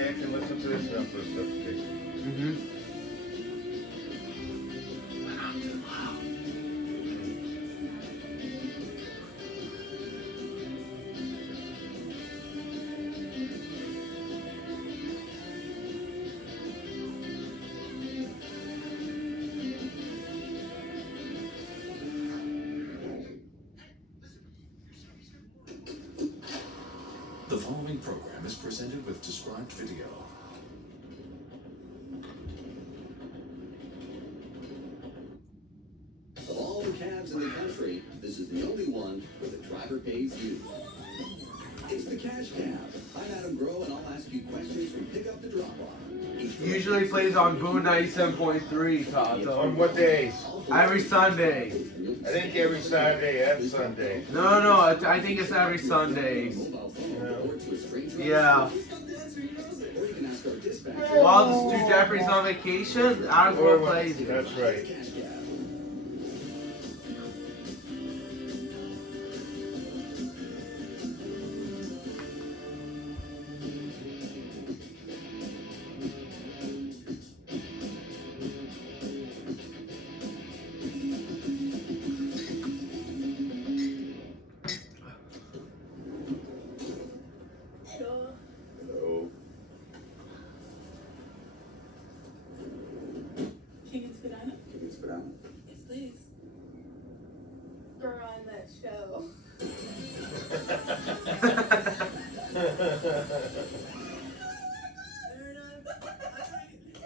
Okay, I can listen to this now for a second. The following program is presented with described video. Of all the cabs in the country, this is the only one where the driver pays you. It's the Cash Cab. I'm Adam Groh, and I'll ask you questions from pickup to drop-off. Usually plays on Boone 97.3, Todd. On what days? Every Sunday. I think every Saturday and Sunday. No, I think it's every Sunday. Yeah. While Stu Jeffrey's on vacation, Adam Groh plays it. That's right. Hello. Chicken Spadana? Chicken Spadana. Yes, please. We're on that show.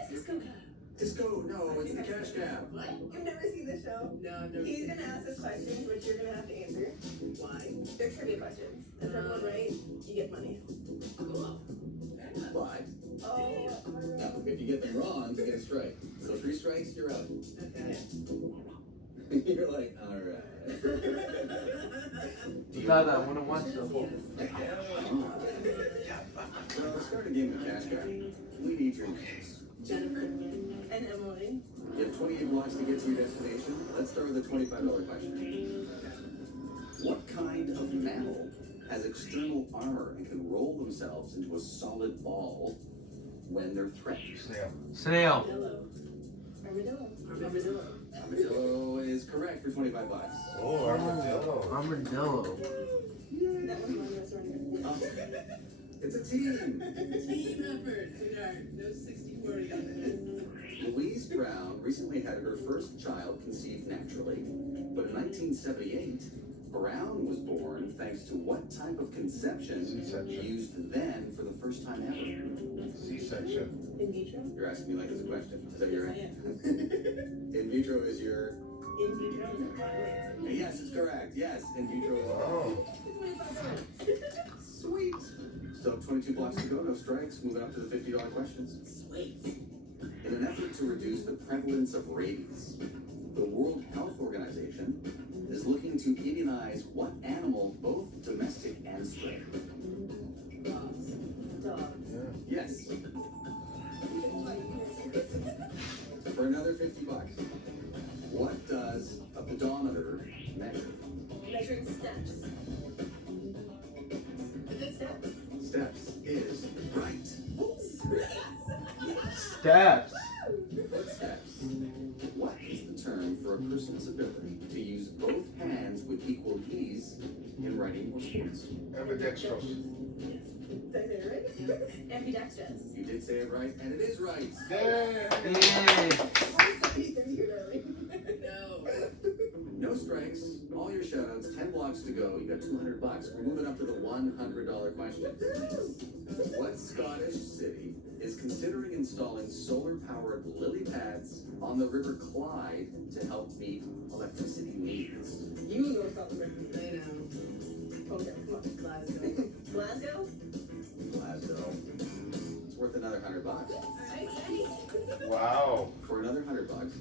Cisco Cab. Disco, no, it's the Cash Cab. What? You've never seen the show? No, I've never. He's gonna ask us questions, which you're gonna have to answer. Why? They're trivia questions. If everyone right, you get money. Cool. But Oh. if you get them wrong, you get a strike. So 3 strikes, you're out. Okay. You're like, alright. God, I want to watch the whole. So let's start a game of Cash Cab. We need your names. Jennifer and Emily. You have 28 blocks to get to your destination. Let's start with a $25 question. What kind of mammal has external armor and can roll themselves into a solid ball when they're threatened? Snail. Armadillo. Armadillo. Armadillo is correct for 25 bucks. Oh, armadillo. Armadillo. That was my restaurant. Oh, it's a team. Team effort, sweetheart. No 60-40 on this. Louise Brown recently had her first child conceived naturally, but in 1978, Brown was born thanks to what type of conception C-section. used then for the first time ever? C-section. In vitro? You're asking me like it's a question. Is that your Yes, In vitro is your... In vitro is a violation. Yes, it's correct. Yes, in vitro is... Oh. 25 cents. Sweet. Still have 22 blocks to go, no strikes. Moving up to the $50 questions. Sweet. In an effort to reduce the prevalence of rabies, the World Health Organization is looking to immunize what animal, both domestic and stray? Dogs. Dogs. Yes. For another 50 bucks. What does a pedometer measure? Measuring steps. Is it steps? Steps is right. Steps. Footsteps. What is the term for a person's ability to use both hands with equal ease in writing or sports? Ambidextrous. Yes. Did I say it right? Ambidextrous. You did say it right, and it is right. Yay. No. No strikes. All your shoutouts. 10 blocks to go. You got 200 bucks. We're moving up to the $100 question. What Scottish city is considering installing solar-powered lily pads on the River Clyde to help meet electricity needs? You know something. I know. Okay, come on. Glasgow. Glasgow? Glasgow. It's worth another 100 bucks. Alright. Wow. For another 100 bucks,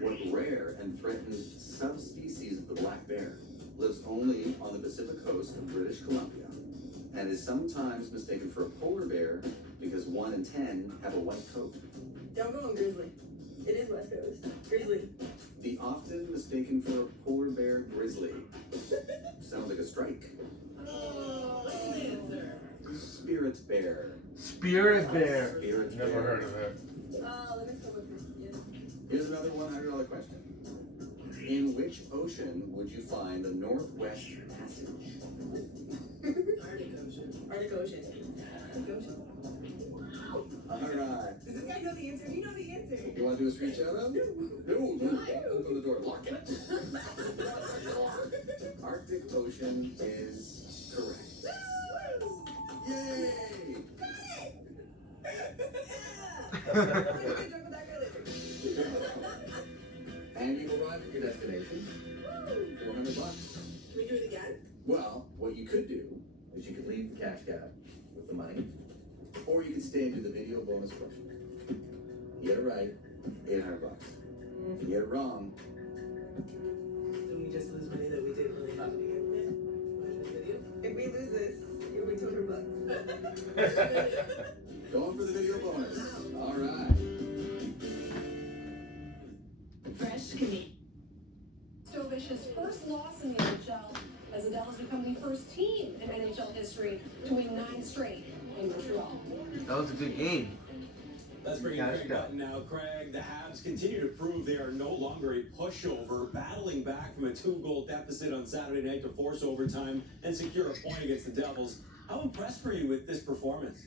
what rare and threatened subspecies of the black bear lives only on the Pacific coast of British Columbia and is sometimes mistaken for a polar bear because 1 in 10 have a white coat? Don't go on grizzly. It is West Coast. Grizzly. The often mistaken for a polar bear grizzly. Sounds like a strike. Oh, what's the answer? Spirit bear. Spirit Bear. Spirit Never Bear. heard of it. Let me come with me. Yeah. Here's another $100 question. In which ocean would you find the Northwest Passage? Arctic Ocean. Arctic Ocean. Arctic Ocean. Alright. Does this guy know the answer? You know the answer. You want to do a screen shout out? No. Open the door. Lock it. Arctic Ocean is correct. Yay! And you arrive at your destination. $400. Can we do it again? Well, what you could do is you could leave the cash cab with the money, or you could stay and do the video bonus question. You get it right, $800. If you get it wrong, Then we just lose money that we didn't really have to begin with. Watch this video. If we lose this, you'll be $200. going for the video bonus. All right. Fresh Canadian. Stovish's first loss in the NHL as the Devils become the first team in NHL history to win 9 straight in Montreal. That was a good game. Let's bring in Craig Button now. Craig, the Habs continue to prove they are no longer a pushover, battling back from a 2-goal deficit on Saturday night to force overtime and secure a point against the Devils. How impressed were you with this performance?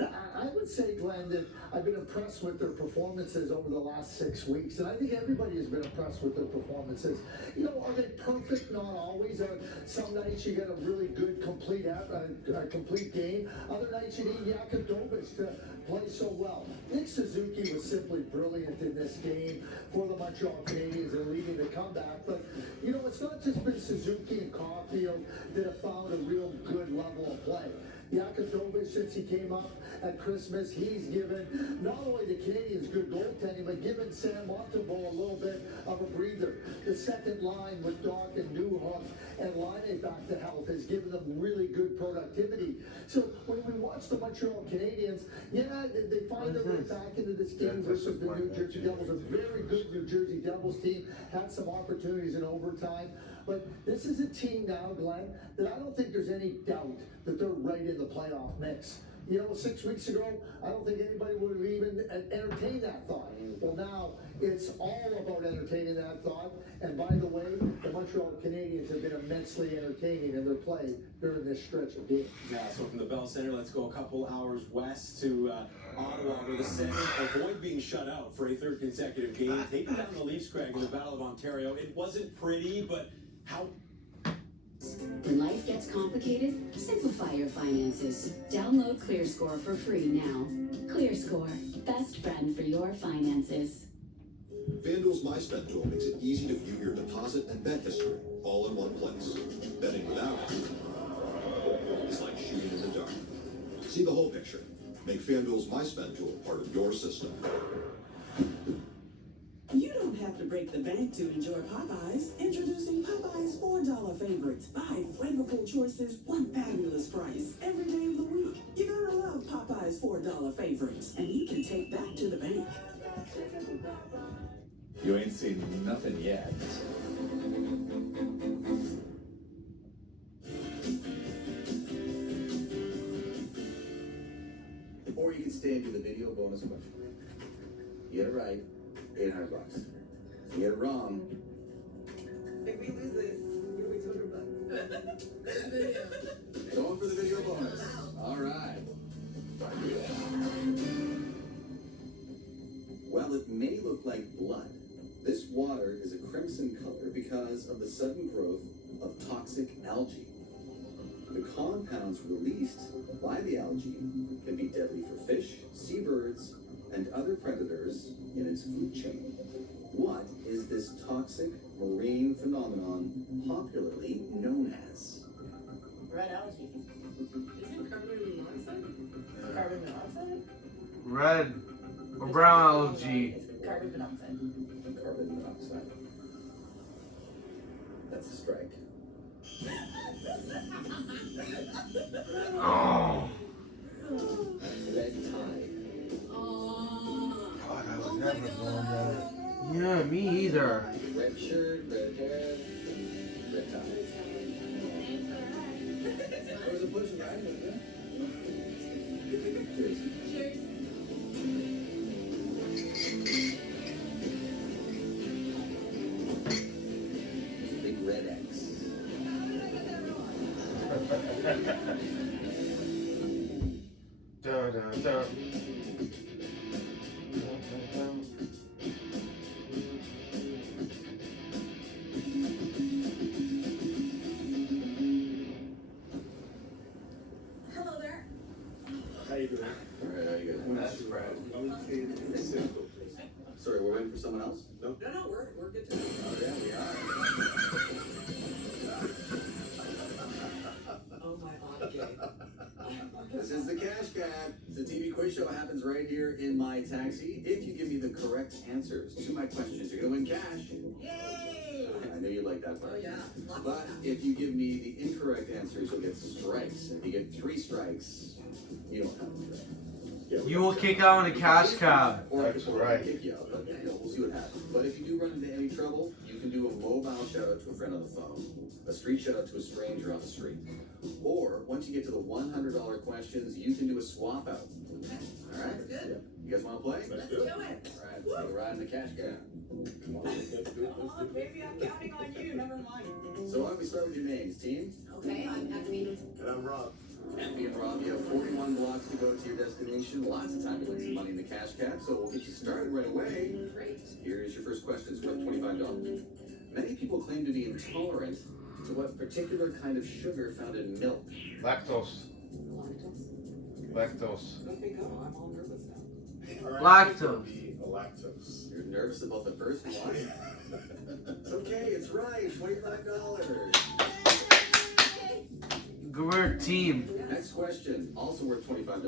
I would say, Glenn, that I've been impressed with their performances over the last 6 weeks, and I think everybody has been impressed with their performances. You know, are they perfect? Not always. Some nights you get a really good, complete game. Other nights you need Yakubovich to play so well. Nick Suzuki was simply brilliant in this game for the Montreal Canadiens and leading the comeback. But, you know, it's not just been Suzuki and Caulfield that have found a real good level of play. Yakubovich, since he came up at Christmas, he's given not only the Canadians good goaltending, but given Sam Montembeault a little bit of a breather. The second line with Doc and Newhook and Laine back to health has given them really good productivity. So when we watch the Montreal Canadiens, they find their way back into this game versus the New Jersey Devils. A very good New Jersey Devils team, had some opportunities in overtime. But this is a team now, Glenn, that I don't think there's any doubt that they're right in the playoff mix. You know, 6 weeks ago, I don't think anybody would have even entertained that thought. Well, now it's all about entertaining that thought. And by the way, the Montreal Canadiens have been immensely entertaining in their play during this stretch of games. Yeah, so from the Bell Center, let's go a couple hours west to Ottawa, where the Sens avoid being shut out for a 3rd consecutive game, taking down the Leafs, Craig, in the Battle of Ontario. It wasn't pretty, but how... When life gets complicated, simplify your finances. Download ClearScore for free now. ClearScore, best friend for your finances. FanDuel's MySpend tool makes it easy to view your deposit and bet history all in one place. Betting without it is like shooting in the dark. See the whole picture. Make FanDuel's MySpend tool part of your system. You don't have to break the bank to enjoy Popeyes. Introducing Popeyes $4 favorites. 5 flavorful choices, 1 fabulous price. Every day of the week. You're gonna love Popeyes $4 favorites. And you can take that to the bank. You ain't seen nothing yet. or you can stay and do the video bonus question. You get it right, $800. You get it wrong. If we lose this, you'll be $200. Going for the video bonus. All right. While it may look like blood, this water is a crimson color because of the sudden growth of toxic algae. The compounds released by the algae can be deadly for fish, seabirds, and other predators in its food chain. What is this toxic marine phenomenon popularly known as? Red algae. Isn't it carbon monoxide? Carbon monoxide? Red or brown algae. It's carbon monoxide. Carbon monoxide. That's a strike. Oh. Red tide. God, I was never going there. Yeah, me either. Red shirt, red hair, red tie. There was a bush right, wasn't there? Dun, dun, dun. Hello there. How you doing? Alright, how you guys? That's Brad. Sorry, we're waiting for someone else? No, we're good to go. Oh, yeah, we are. Oh my God, This is the Cash Cab. The TV quiz show happens right here in my taxi. If you give me the correct answers to my questions, you're gonna win cash. Yay! I knew you'd like that part. Oh yeah, lots But of that. if you give me the incorrect answers, you'll get strikes. If you get 3 strikes, you don't have a strike. You will kick out in a cash cab. Or I That's could right. kick you out, but you know, we'll see what happens. But if you do run into any trouble, you can do a mobile shout out to a friend on the phone, a street shout out to a stranger on the street. Or once you get to the $100 questions, you can do a swap out. All right? That's good. You guys want to play? Let's do it. All right, let's take a ride in the cash cab. Come on, baby, I'm counting on you. Never mind. So why don't we start with your names, team? Okay, I'm Effie. And I'm Rob. Effie and Rob, you have 41 blocks to go to your destination. Lots of time to win some money in the cash cab, so we'll get you started right away. Great. Here's your first question. It's worth $25. Many people claim to be intolerant to what particular kind of sugar found in milk. Lactose. Lactose. Let me go. I'm all nervous now. Our answer's gonna Lactose. be a lactose. You're nervous about the first one? It's okay, it's right. $25. Good team. Next question, also worth $25.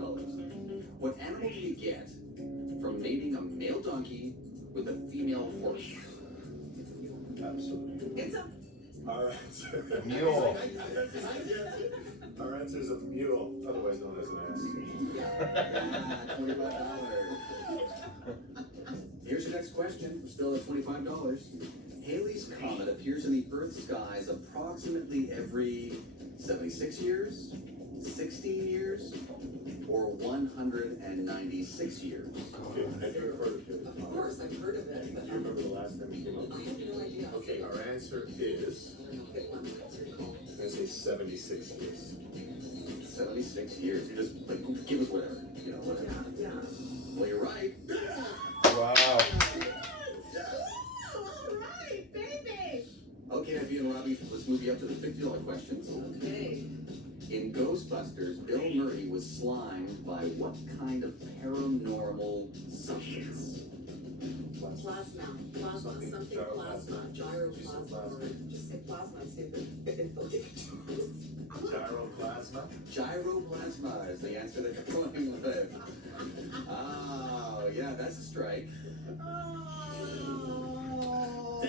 What animal do you get from mating a male donkey with a female horse? Absolutely. It's a Our answer. Mule. Our answer is a mule, otherwise known as an ass. $25. Here's your next question. We're still at $25. Halley's Comet appears in the Earth's skies approximately every 76 years, 16 years, or 196 years. Okay, have you heard of it? Of course, I've heard of it, but Do you remember the last time it came up? I have no idea. Okay, our answer is, Pick one. I'm gonna say 76 years. 76 years. You just, like, give us whatever. You know, whatever. Yeah. Well, you're right. Wow. all right, baby. Okay, Effie and Robbie, let's move you up to the $50 questions. Okay. In Ghostbusters, Bill Murray was slimed by what kind of paranormal substance? Plasma, something plasma, gyroplasma, or just say plasma and see if it Gyroplasma. Gyroplasma is the answer that you're going with. Oh, yeah, that's a strike. Oh.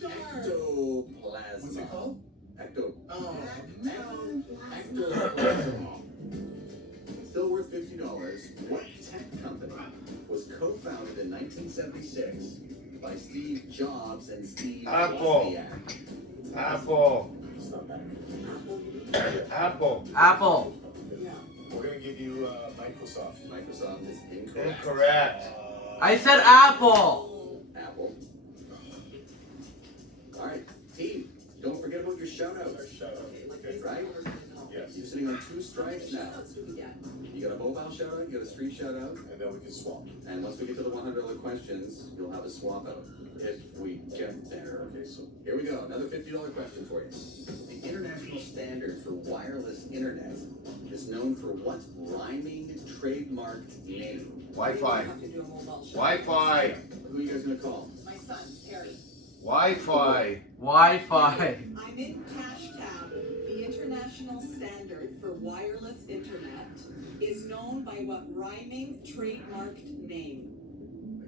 Damn. Ectoplasma. What's it called? Ecto. Oh. Ectoplasma. Still worth $50. What tech company was co-founded in 1976 by Steve Jobs and Steve Apple. Wozniak? Apple. It's not bad. Apple. Apple. We're gonna give you Microsoft. Microsoft is incorrect. Incorrect. I said Apple. Apple. All right, team. Don't forget about your shout-outs. Our shout out. Okay. Right? Yes. You're sitting on 2 strikes now. You got a mobile shout-out, you got a street shout-out, And then we can swap. and once we get to the $100 questions, you'll have a swap out. If we get there. Okay, so Here we go, another $50 question for you. The international standard for wireless internet is known for what rhyming trademarked name? Wi-Fi. Have to do a mobile show. Wi-Fi. Who are you guys gonna call? My son, Harry. Wi-Fi. Wi-Fi. I'm in Cash Cab. The international standard for wireless internet is known by what rhyming trademarked name?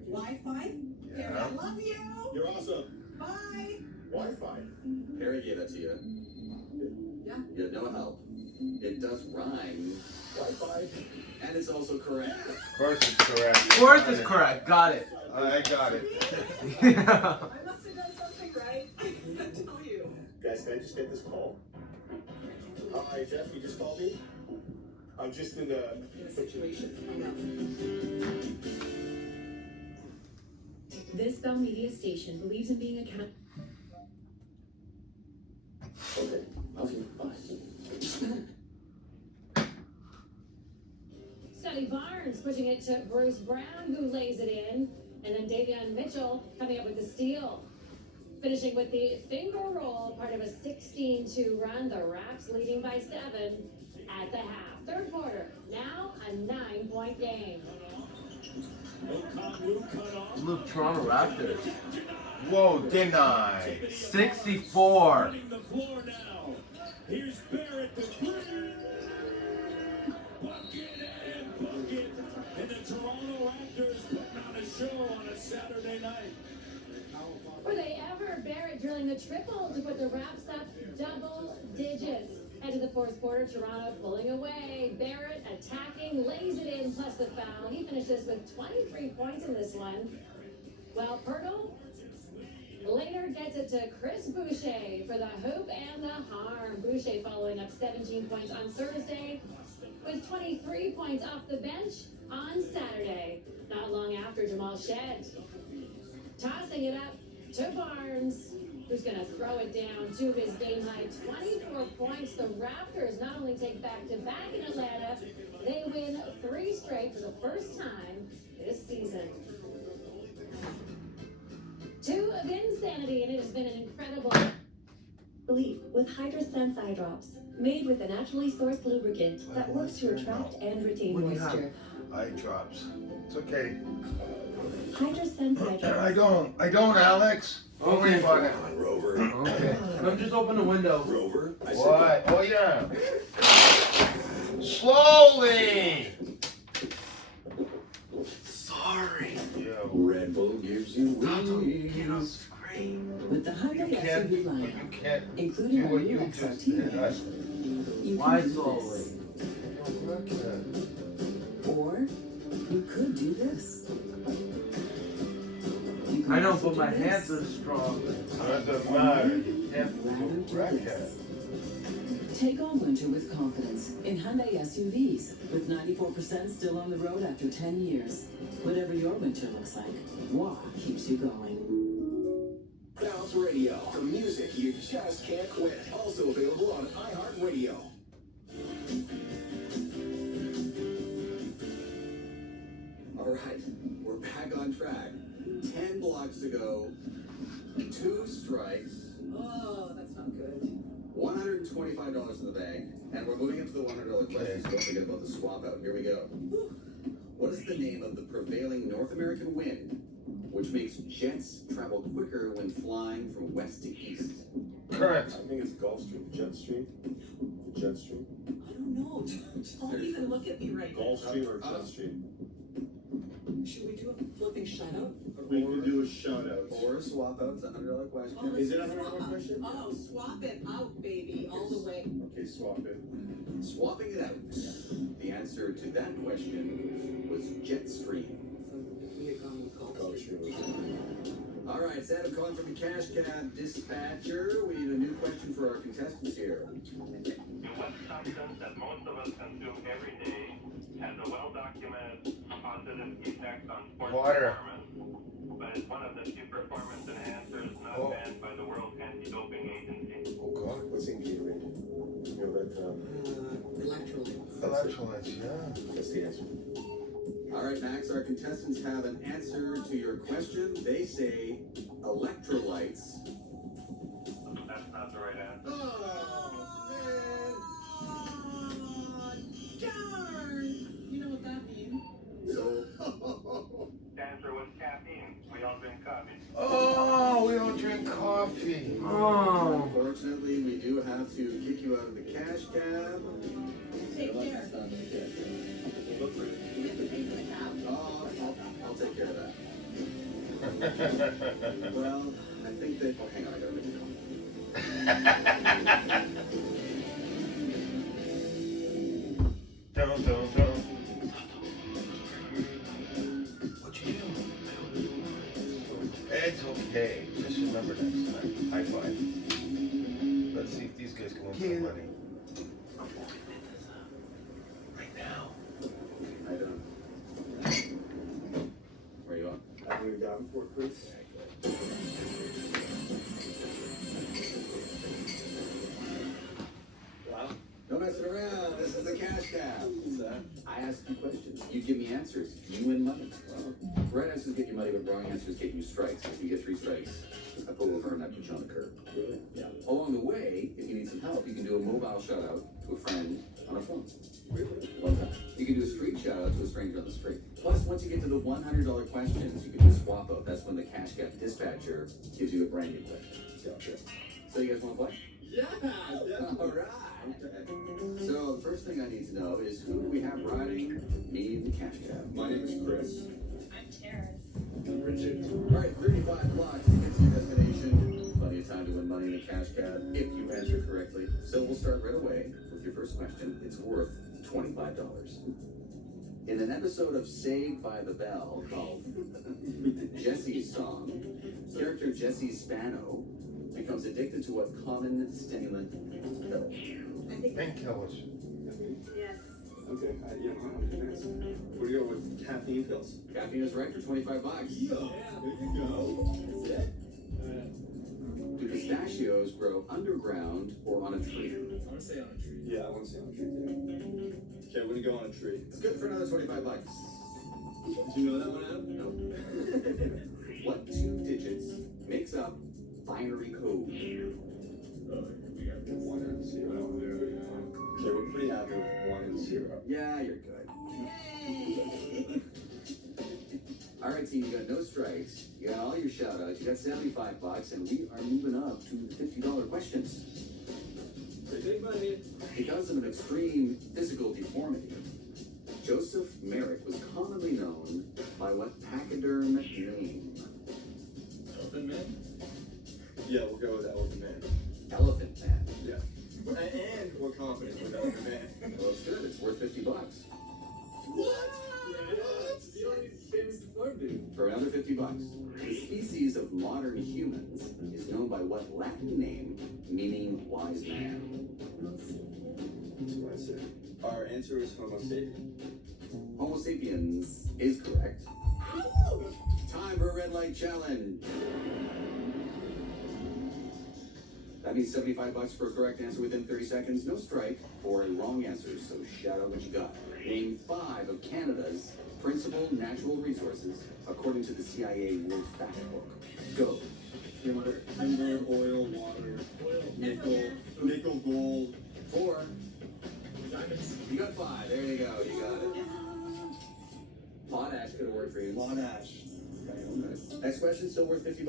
Wi-Fi? Harry, I love you. You're awesome. Bye. Wi-Fi. Perry gave that to you. Yeah. You had no help. It does rhyme, Wi-Fi. and it's also correct. Of course it's correct. Of course it's correct. Got it. I got it. I must have done something right. I can tell you. Guys, can I just get this call? Hi, Jeff, you just called me? I'm just in the Situation. I know. This Bell Media station believes in being accountable. Okay, I'll see you. Bye. Scotty Barnes pushing it to Bruce Brown, who lays it in. And then Davion Mitchell coming up with the steal. Finishing with the finger roll, part of a 16-2 run. The Raps leading by 7 at the half. Third quarter, now a 9-point game. Look, Toronto Raptors. Whoa, deny. 64. Here's Barrett, the three. Bucket and bucket. And the Toronto Raptors putting on a show on a Saturday night. Were they ever? Barrett drilling the triple to put the Raps up double digits. Head to the fourth quarter, Toronto pulling away. Barrett attacking, lays it in, plus the foul. He finishes with 23 points in this one. Well, Pirtle later gets it to Chris Boucher for the hoop and the harm. Boucher following up 17 points on Thursday with 23 points off the bench on Saturday. Not long after, Jamal Shed tossing it up to Barnes, who's going to throw it down to his game-high 24 points. The Raptors not only take back-to-back in Atlanta, they win 3 straight for the first time this season. To Vinsanity, and it has been an incredible Relief with HydroSense eye drops, made with a naturally sourced lubricant that works to attract and retain moisture. Eye drops. It's okay. HydroSense eye drops. I don't, Alex. Don't worry about it. Rover. Okay. Let me just open the window. Rover. What? Oh, yeah. Slowly. Sorry. Yo. Red Bull gives you wings. With the Hyundai SUV lineup, You can't including do our what new you just XRT, did. you Why can do slowly? this. Look at it. Or you could do this. You can I know, also but my do this. hands are strong. Doesn't matter. You can't wreck it. Take on winter with confidence in Hyundai SUVs, with 94% still on the road after 10 years. Whatever your winter looks like, WA keeps you going. Bounce Radio, the music you just can't quit. Also available on iHeartRadio. All right, we're back on track. 10 blocks to go, 2 strikes, Oh, that's not good. $125 in the bank, and we're moving into the $100 question, so don't forget about the swap out. Here we go. What is the name of the prevailing North American wind, which makes jets travel quicker when flying from west to east? Correct. I think it's Gulf Stream, Jet Stream. Jet Stream. I don't know. Don't even look at me right now. Gulf Stream or Jet Stream. Should we do a flipping shutout? We can do a shout out. Or a swap out, it's a $100 question. Oh, Is it a swap. $100 question? Oh, swap it out, baby, all the way. Okay, swap it. Swapping it out. The answer to that question was Jetstream. We had gone with Gulf Gulf Stream. Stream. All right, it's Adam calling from the Cash Cab Dispatcher. We need a new question for our contestants here. What substance that most of us consume every day has a well-documented positive effect on sports Water. performance, but is one of the few performance enhancers not banned by the World Anti-Doping Agency? Oh, God. What's in Gatorade? You know that, Electrolytes. Electrolytes, yeah. that's the answer. All right, Max, our contestants have an answer to your question. They say electrolytes. That's not the right answer. Darn! You know what that means? So, The answer was caffeine. We all drink coffee. Oh, we don't drink coffee. Oh. unfortunately, we do have to kick you out of the Cash Cab. Take care. You have to pay for the cab. Oh, I'll take care of that. Well, I think that. Oh, hang on, I gotta make a call. Dun, dun, dun. What you do? It's okay. Just remember next time. High five. Let's see if these guys can win some money. Right now. I don't. Where you on? I'm going down for Chris. Wow. Don't mess messing around. This is the cash cab. What's that? I ask you questions. You give me answers. You win money. Well, right answers get you money, but wrong answers get you strikes. If you get 3 strikes, I pull over and I put you on the curb. Really? Yeah. Along the way, if you need some help, you can do a mobile shout out to a friend on a phone. Really? One time. You can do a street shout out to a stranger on the street. Plus, once you get to the $100 questions, you can do a swap out. That's when the cash cab dispatcher gives you a brand new question. Gotcha. So you guys want to play? Yeah, definitely. All right. Okay. So the first thing I need to know is who do we have riding me in the cash cab? My name is Chris. I'm Terrace. I'm Richard. All right, 35 blocks to get to your destination. Plenty of time to win money in the cash cab if you answer correctly. So we'll start right away with your first question. It's worth $25. In an episode of Saved by the Bell called Jesse's Song, character Jesse Spano becomes addicted to what common stimulant pill? I think Painkillers. yes. Okay, yeah, what do you go with? Caffeine pills. Caffeine is right for $25. Yeah, there you go. That's it. Do pistachios grow underground or on a tree? I want to say on a tree. Yeah, I want to say on a tree too. Okay, we're gonna go on a tree. It's good for another $25. Do you know that one, Adam? No. What 2 digits makes up binary code? We got 1 and 0. Okay, we're pretty happy with 1 and 0. Yeah, you're good. Yay! All right, team, you got no strikes. You got all your shout outs. You got $75, and we are moving up to the $50 questions. Big money. Because of an extreme physical deformity, Joseph Merrick was commonly known by what pachyderm name? Elephant Man? Yeah, we'll go with Elephant Man. Elephant Man. Yeah. And we're confident with Elephant Man. Well, it's good. It's worth $50. What? That's the only famous deformity. For another $50. The species of modern humans is known by what Latin name meaning wise man? That's what I said. Our answer is Homo sapien. Homo sapiens is correct. Time for a red light challenge. That means $75 for a correct answer within 30 seconds. No strike for a wrong answer, so shout out what you got. Name 5 of Canada's principal natural resources according to the CIA World Fact Book. Go. Timber, oil, water, nickel, gold. 4. You got 5. There you go. You got it. Potash could have worked for you. Potash. Next question, still worth $50.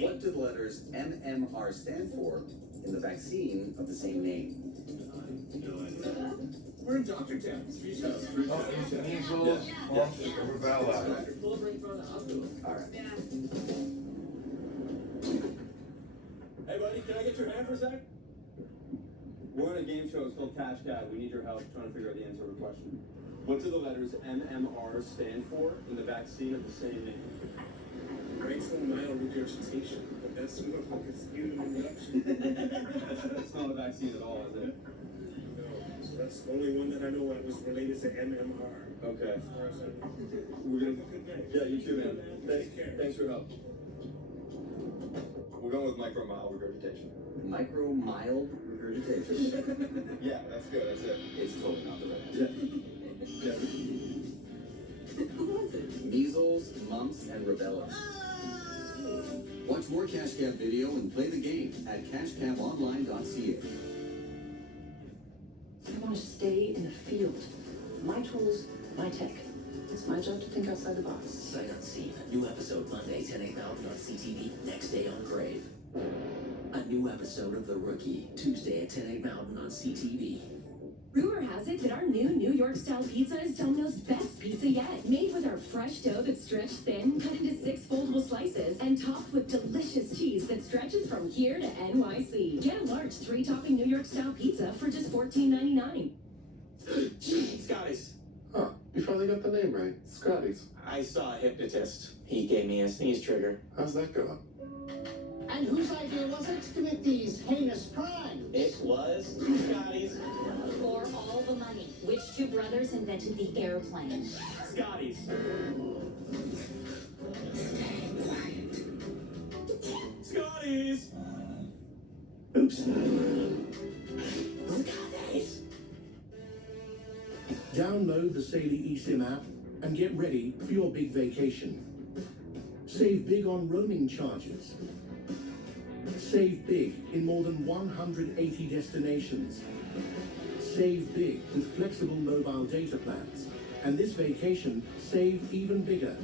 What do the letters MMR stand for in the vaccine of the same name? We're in Dr. Town. Measles, rubella. All right. Yeah. Hey, buddy, can I get your hand for a sec? We're on a game show. It's called Cash Cab. We need your help trying to figure out the answer to a question. What do the letters MMR stand for in the vaccine of the same name? Micromial regurgitation. But that's more focused human induction. It's not a vaccine at all, is it? No. So that's the only one that I know that was related to MMR. Okay. As far as I know. We're gonna. Have a good night. Yeah, you too, man. Take care. Thanks for your help. We're going with micromial regurgitation. Micro-mild regurgitation. Yeah, that's good. That's it. It's totally not the right answer. Yeah. Who was it? Measles, mumps, and rubella. Watch more Cash Cab video and play the game at cashcabonline.ca. I want to stay in the field. My tools, my tech. It's my job to think outside the box. Sight Unseen. New episode Monday, 10 8 Mountain on CTV. Next day on Crave. A new episode of The Rookie. Tuesday at 10 8 Mountain on CTV. Rumor has it that our new New York style pizza is Domino's best pizza yet. Made with our fresh dough that's stretched thin, cut into 6 foldable slices, and topped with delicious cheese that stretches from here to NYC. Get a large 3-topping New York style pizza for just $14.99. Scotty's. Huh, you finally got the name right. Scotty's. I saw a hypnotist. He gave me a sneeze trigger. How's that go? And whose idea was it to commit these heinous crimes? It was Scotty's. For all the money, which 2 brothers invented the airplane? Scotty's. Scotty's. Oops. Scotty's. Download the Saily eSIM app and get ready for your big vacation. Save big on roaming charges. Save big in more than 180 destinations. Save big with flexible mobile data plans. And this vacation, save even bigger.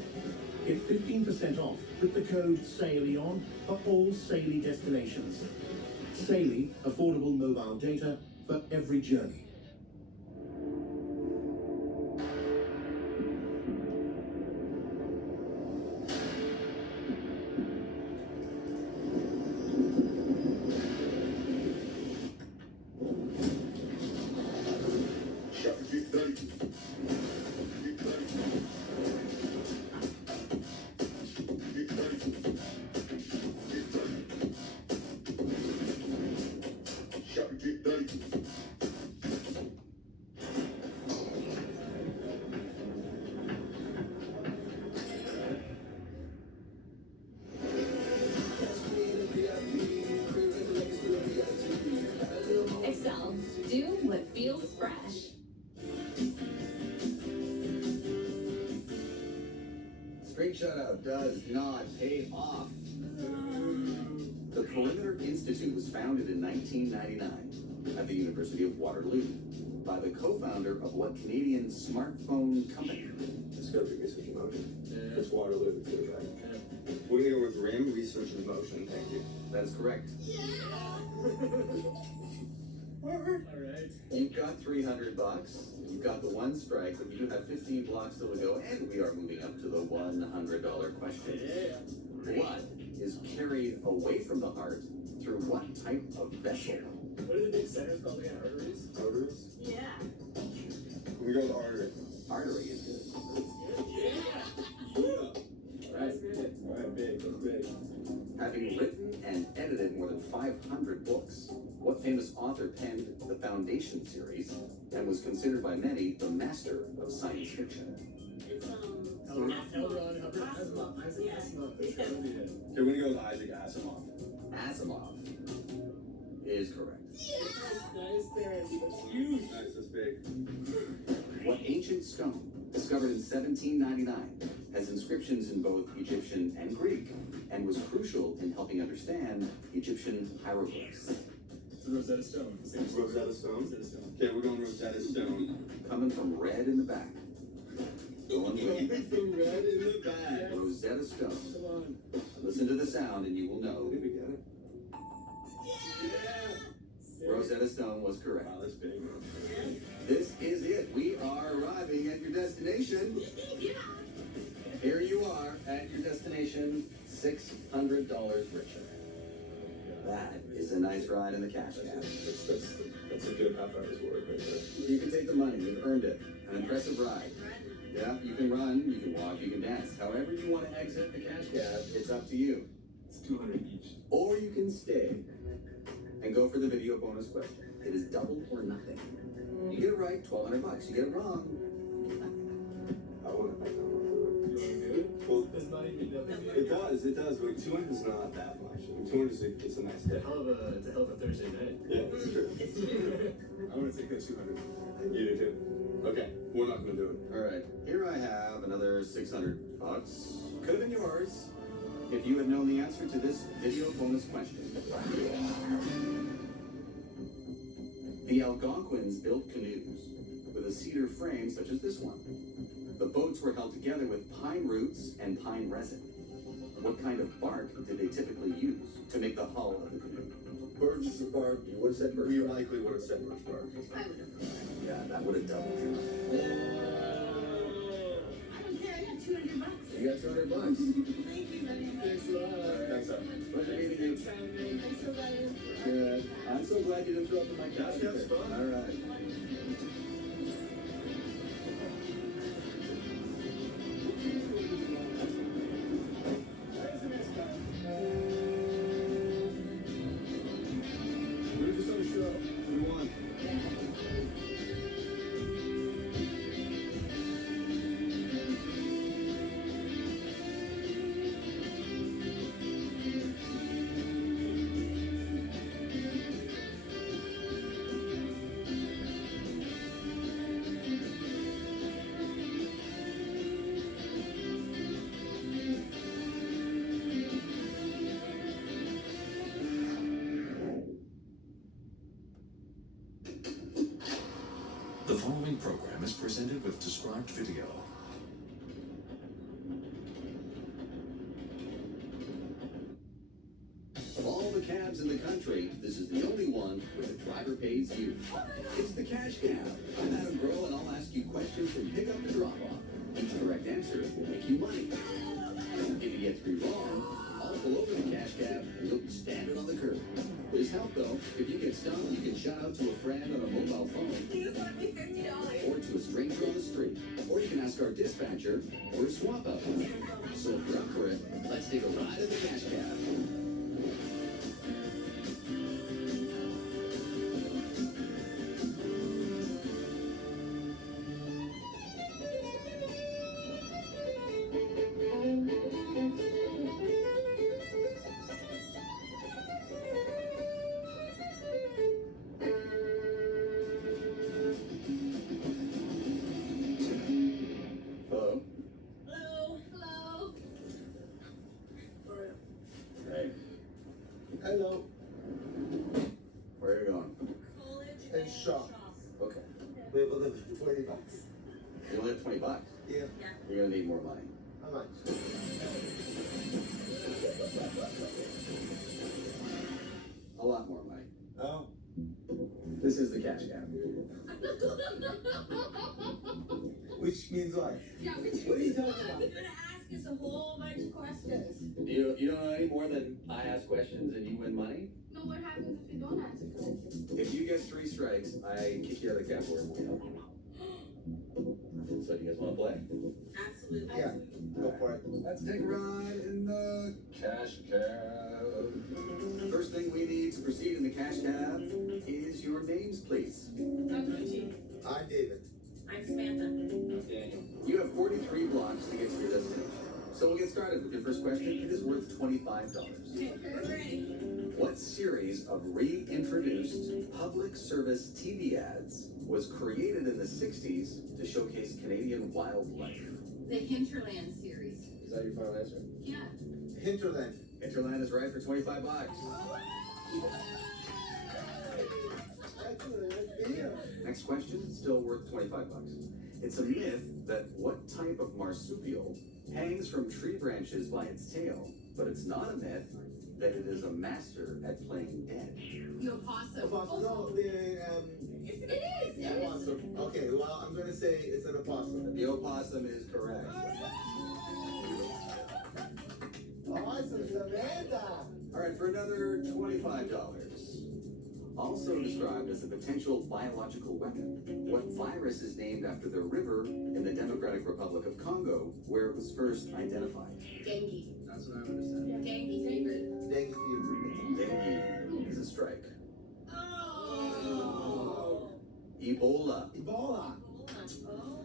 Get 15% off with the code SAILYON for all Saily destinations. Saily, affordable mobile data for every journey. Excel, do what feels fresh. Straight shutout does not pay off. The Perimeter Institute was founded in 1999 at the University of Waterloo by the co-founder of what Canadian smartphone company? Discovery Research in Motion. It's Waterloo, too, right? We're gonna go with RIM, Research in Motion. Thank you. That is correct. Alright. You've got $300. You've got the one strike, but you do have 15 blocks still to go, and we are moving up to the $100 question. Blood is carried away from the heart through what type of vessel? What are the big centers called again? Arteries? Arteries? Yeah. We go with artery. Artery is good. That's good. Alright, big. That's big. Having written and edited more than 500 books, what famous author penned the Foundation series and was considered by many the master of science fiction? L. Ron Hubbard. Asimov. Isaac Asimov. Okay, we're gonna go with Isaac Asimov. Asimov is correct. Nice there. That's huge. Nice, that's big. What ancient stone, discovered in 1799, has inscriptions in both Egyptian and Greek, and was crucial in helping understand Egyptian hieroglyphs? It's the Rosetta Stone. Rosetta Stone? Okay, we're going Rosetta Stone. Coming from red in the back. Going with From red in the back. Rosetta Stone. Come on. Listen to the sound and you will know. Did we get it? Yeah! Rosetta Stone was correct. Wow, that's big. This is it. We are arriving at your destination. Here you are at your destination, $600 richer. That is a nice ride in the cash cab. That's a good half hour's work right there. You can take the money. You've earned it. An impressive ride. Yeah, you can run, you can walk, you can dance. However you want to exit the cash cab, it's up to you. It's 200 each. Or you can stay and go for the video bonus question. It is double or nothing. You get it right, $1,200. You get it wrong. I want to do it. Well, it does, but 200 is not that much. 200 is it's a nice hit. It's a hell of a Thursday night. Yeah, it's true. I want to take that 200. You do too. Okay, we're not going to do it. All right, here I have another $600. Could have been yours if you had known the answer to this video bonus question. The Algonquins built canoes with a cedar frame such as this one. The boats were held together with pine roots and pine resin. What kind of bark did they typically use to make the hull of the canoe? Birch bark. You would have said birch. We likely would have said birch bark. Yeah, that would have doubled you. I don't care. I got $200. You got $200. Thank you very much. Thanks a lot. Thanks, Pleasure meeting you. I'm so glad you Good. I'm so glad you interrupted my cash. That's fun. All right. We were just on the show. We won. The following program is presented with described video. Of all the cabs in the country, this is the only one where the driver pays you. It's the Cash Cab. I'm Adam Groh, and I'll ask you questions from pickup to drop-off. Each correct answer will make you money. If you get 3 wrong, I'll pull over the Cash Cab and you'll be standing on the curb. Please help, though. If you get stumped, you can shout out to a friend on a mobile phone. He just lent me $50. Or to a stranger on the street. Or you can ask our dispatcher for a swap out. So if you're up for it, let's take a ride in the Cash Cab. Hello? Hello. Hello. Hey, Hello. where are you going? College And shop. Okay. We have $20. You only have $20. Yeah. You're gonna need more money. How much? A lot more money. Oh. This is the Cash Cab. Which means what? Yeah, What are you talking about? You're gonna ask us a whole bunch of questions. You don't know any more than I ask questions and you win money? No, what happens if you don't ask a question? If you get 3 strikes, I kick you out of the cab or we help you. So do you guys want to play? Absolutely. Yeah. Go for it. Let's take a ride in the Cash Cab. The first thing we need to proceed in the Cash Cab is your names, please. I'm Gucci. I'm David. I'm Samantha. Daniel. You have 43 blocks to get to your destination. So we'll get started with your first question. It is worth $25. Okay, we're ready. What series of reintroduced public service TV ads was created in the 60s to showcase Canadian wildlife? The Hinterland series. Is that your final answer? Yeah. Hinterland. Hinterland is right for $25. Next question, still worth $25. It's a myth that what type of marsupial hangs from tree branches by its tail, but it's not a myth that it is a master at playing dead. The opossum. Opossum. No, the It is. opossum. Okay, well, I'm gonna say it's an opossum. The opossum is correct. Awesome, Samantha. All right, for another $25. Also described as a potential biological weapon, what virus is named after the river in the Democratic Republic of Congo, where it was first identified? Dengue. That's what I would have said. Dengue fever. Dengue fever. Dengue is a strike. Oh. Ebola. Ebola. Oh.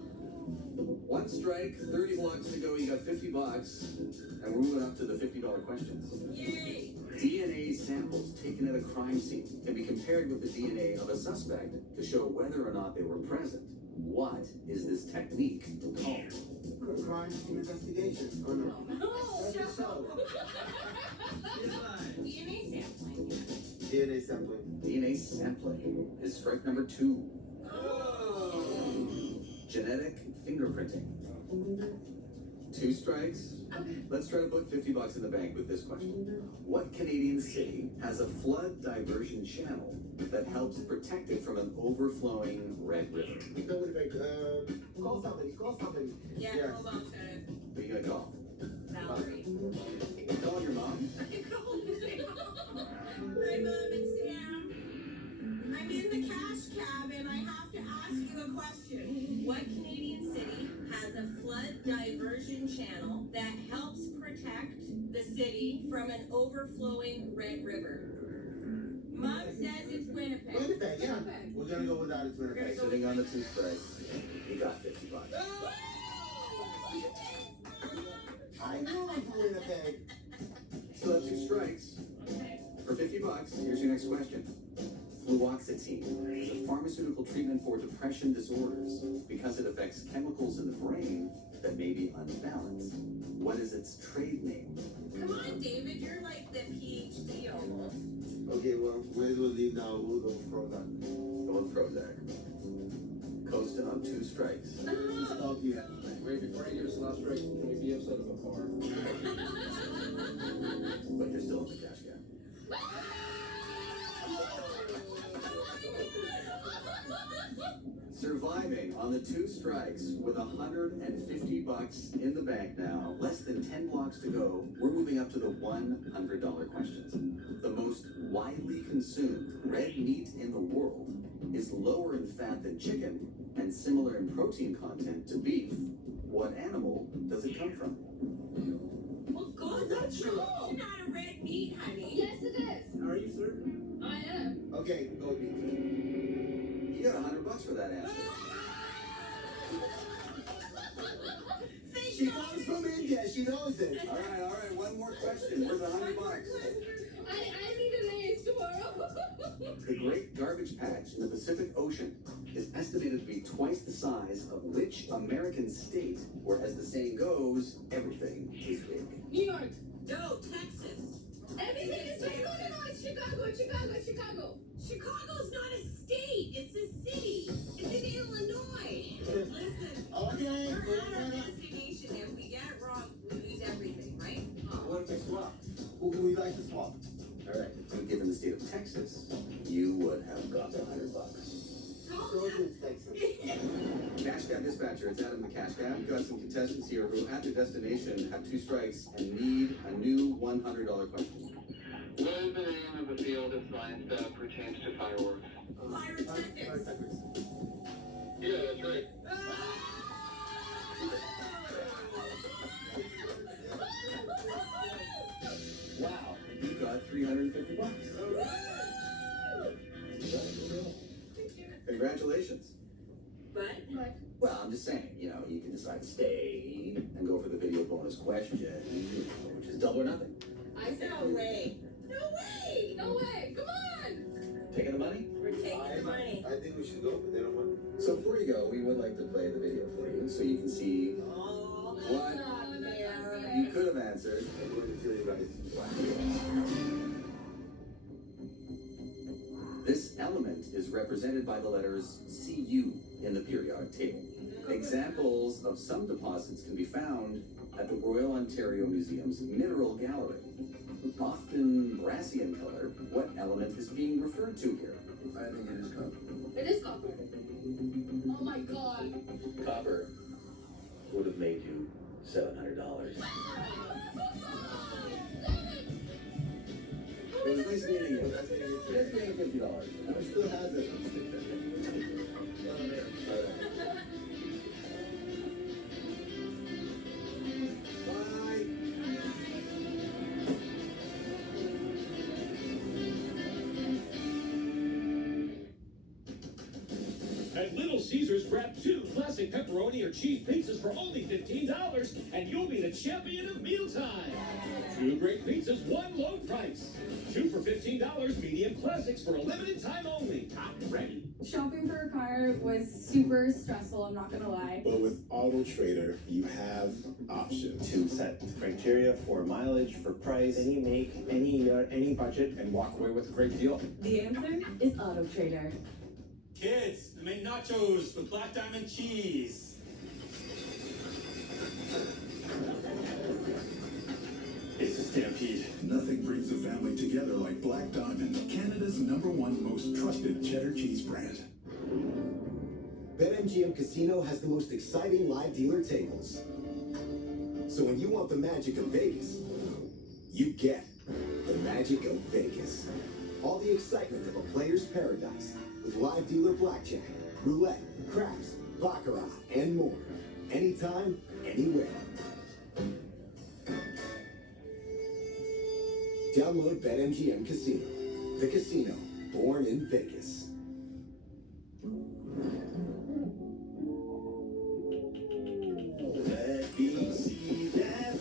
1 strike, 30 blocks to go. You got $50, and we're moving up to the $50 questions. Yay. DNA samples taken at a crime scene can be compared with the DNA of a suspect to show whether or not they were present. What is this technique called? Crime scene investigation. Oh no. Oh, That's a show. DNA sampling. DNA sampling. DNA sampling is strike number 2. Genetic fingerprinting. 2 strikes. Let's try to put $50 in the bank with this question. What Canadian city has a flood diversion channel that helps protect it from an overflowing Red River? Call somebody. Call somebody. Yeah, Yes. hold on to it. Who are you gonna call? Valerie. You calling your mom? Hi, Mom, it's Sam. I'm in the Cash Cab and I have to ask you a question. What Canadian city has a flood diversion channel that helps protect the city from an overflowing Red River? Mom says it's Winnipeg. Winnipeg, yeah. We're gonna go with that. It's Winnipeg. Sitting on the 2 strikes. You got $50. I knew it was Winnipeg. Still have 2 strikes. For $50, here's your next question. Fluoxetine is a pharmaceutical treatment for depression disorders because it affects chemicals in the brain that may be unbalanced. What is its trade name? Come on, David, you're like the PhD almost. Okay, well, where do we leave now? We'll go with Prozac. Go with Prozac. contestant on Two Strikes. Stop you. Wait, before you give us the last strike, can we be upset about bar? But you're still in the cash gap. Surviving on the Two Strikes with $150 in the bank now, less than 10 blocks to go, we're moving up to the $100 questions. The most widely consumed red meat in the world is lower in fat than chicken and similar in protein content to beef. What animal does it come from? Well, God, that's not a red meat, honey. Yes, it is. Are you certain? I am. Okay, go meat. You got $100 for that answer. She comes from India. She knows it. All right. One more question. Worth $100. I need an ace tomorrow. The Great Garbage Patch in the Pacific Ocean is estimated to be twice the size of which American state, where, as the saying goes, everything is big? New York. No, Texas. Everything is big. No, it's Chicago. Chicago's not a state. It's a city. It's in Illinois. Listen. Okay. We're at our destination. If we get it wrong, we lose everything, right? What if we swap? Who would we like to swap? All right. And given the state of Texas, you would have got the $100. Cash Cab Dispatcher, it's Adam the Cash Cab. We've got some contestants here who, at their destination, have 2 strikes and need a new $100 question. What is the name of the field of science that pertains to fireworks? Pyrotechnics. Yeah, that's right. Wow, you got $350. Congratulations. But? Well, I'm just saying, you can decide to stay and go for the video bonus question, which is double or nothing. I said no way. No way. Come on. Taking the money? We're taking the money. I think we should go, but they don't want. So before you go, we would like to play the video for you so you can see what you could have answered. I'm going to kill you guys. This element is represented by the letters Cu in the periodic table. Examples of some deposits can be found at the Royal Ontario Museum's Mineral Gallery. Often brassy in color, what element is being referred to here? I think it is copper. It is copper. Oh my God. Copper would have made you $700. It was nice meeting you. That's getting $50. I still has it. Bye. At Little Caesars, grab 2 classic pepperoni or cheese pizzas for only $15, and you'll be the champion of mealtime. 2 great pizzas, 1 low price. 2 for $15, medium classics for a limited time only. Hot and ready. Shopping for a car was super stressful, I'm not gonna lie. But with Auto Trader, you have options. To set criteria for mileage, for price, any make, any budget, and walk away with a great deal. The answer is Auto Trader. Kids, I made nachos with Black Diamond cheese. It's a stampede. Nothing brings a family together like Black Diamond, Canada's #1 most trusted cheddar cheese brand. BetMGM Casino has the most exciting live dealer tables. So when you want the magic of Vegas, you get the magic of Vegas. All the excitement of a player's paradise with live dealer blackjack, roulette, craps, baccarat, and more. Anytime, anywhere. Download BetMGM Casino, the casino born in Vegas. Let me see that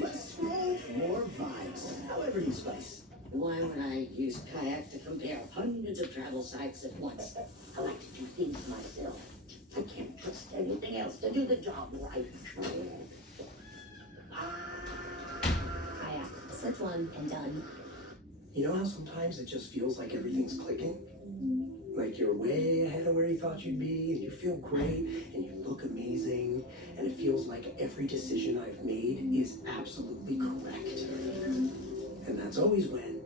Let's scroll more vibes. However you spice. Why would I use Kayak to compare hundreds of travel sites at once? I like to do things myself. I can't trust anything else to do the job right. Kayak. Switch one and done. You know how sometimes it just feels like everything's clicking? Like you're way ahead of where you thought you'd be, and you feel great, and you look amazing, and it feels like every decision I've made is absolutely correct. And that's always when.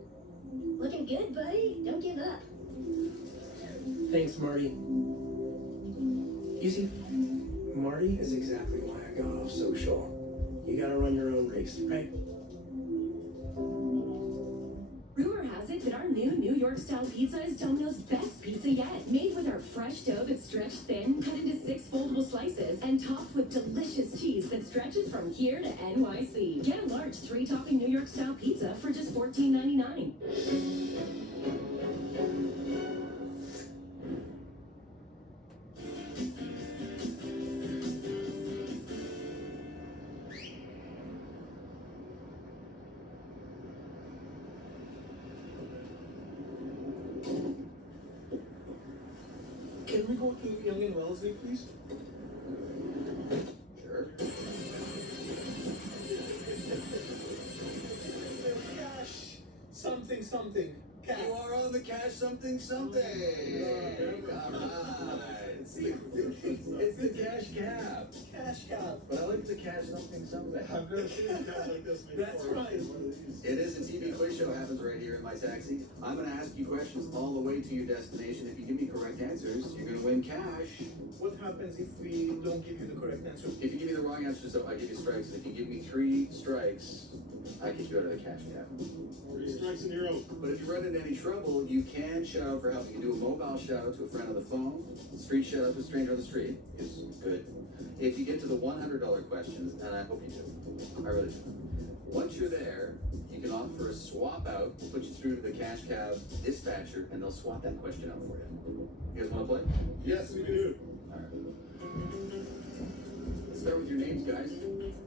Looking good, buddy. Don't give up. Thanks, Marty. You see, Marty is exactly why I got off social. You gotta run your own race, right? Rumor has it that our new New York style pizza is Domino's best pizza yet. Made with our fresh dough that's stretched thin, cut into 6 foldable slices, and topped with delicious cheese that stretches from here to NYC. Get a large 3-topping New York style pizza for just $14.99. Can we go to Young and Wellesley, please? Sure. Cash something something. Cash. You are on the cash something something. All right. It's the cash cab. Cash cab. But I like the cash something something. I've never seen a cab like this before. That's right. It is a TV quiz show. Happens right here in my taxi. I'm going to ask you questions all the way to your destination. If you give me correct answers, you're going to win cash. What happens if we don't give you the correct answer? If you give me the wrong answer, so I give you strikes. And if you give me 3 strikes, I kick you out of the cash cab. 3 strikes and you're out. But if you run into any trouble, you can shout out for help. You can do a mobile shout out to a friend on the phone, street shout out to a stranger on the street is good. If you get to the $100 questions, and I hope you do, I really do. Once you're there, you can opt for a swap out, put you through to the cash cab dispatcher, and they'll swap that question out for you. You guys want to play? Yes, we do. All right. Let's start with your names, guys.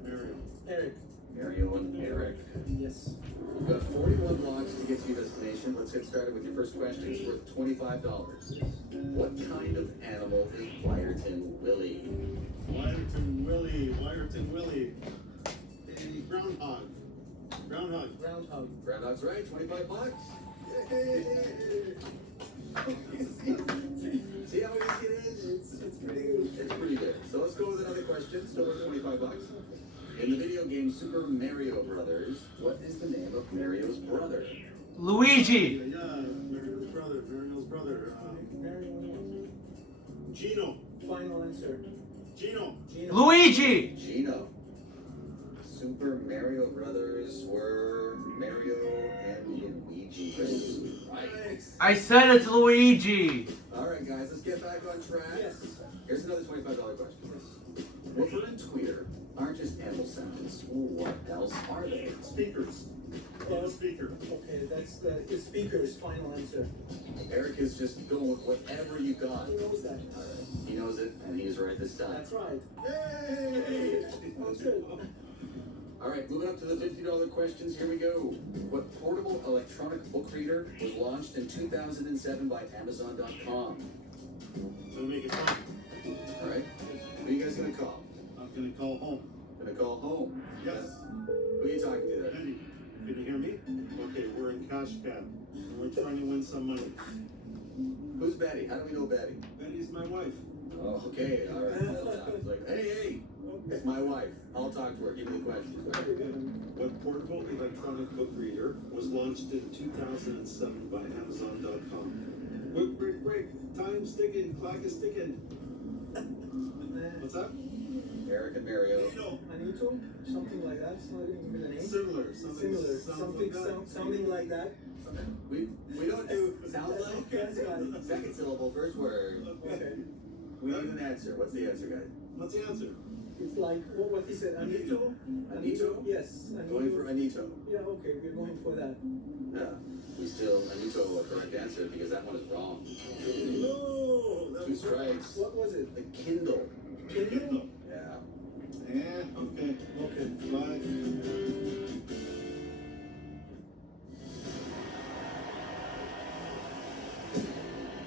Mario. Eric. Mario and Eric. Yes. You've got 41 blocks to get to your destination. Let's get started with your first question. It's worth $25. What kind of animal is Wyerton Willie? Wyerton Willie. Wyerton Willie. A groundhog. Groundhog. Groundhog. Groundhog's right. 25 bucks. See how easy it is? It's pretty good. It's pretty good. So let's go with another question. Still worth 25 bucks. In the video game Super Mario Brothers, what is the name of Mario's brother? Luigi. Yeah, Mario's brother. Mario's brother. Gino. Final answer. Gino. Gino. Luigi. Gino. Super Mario Brothers were Mario and Luigi. Right. I said it's Luigi. All right, guys, let's get back on track. Yes. Here's another $25 question. Woofer and tweeter aren't just animal sounds. What else are they? Speakers. Speaker. Okay, that's the speakers. Final answer. Eric is just going with whatever you got. He knows that. All right. He knows it, and he's right this time. That's right. Yay! That's good. All right, moving up to the $50 questions. Here we go. What portable electronic book reader was launched in 2007 by Amazon.com? So make it fun. All right. Who are you guys gonna call? I'm gonna call home. Gonna call home. Yes. Who are you talking to there? Betty, can you hear me? Okay, we're in Cash Cab. And we're trying to win some money. Who's Betty? How do we know Betty? Betty's my wife. Oh, okay. All right. It's like, hey, it's my wife. I'll talk to her. Give me the questions. What portable electronic book reader was launched in 2007 by Amazon.com? Quick. Time's ticking. Clock is ticking. What's up? Eric and Mario. Anito? Something like that. It's not even the name. Similar. Something like that. We don't do sounds like. Second syllable, first word. Okay. We need an answer. What's the answer, guys? What's the answer? It's like what he said. Anito. Anito? Yes. Anito. Going for Anito. Yeah. Okay. We're going for that. Yeah. We still Anito a correct answer because that one is wrong. No. 2 strikes. What was it? The Kindle. Kindle. Yeah. Yeah. Okay. Bye.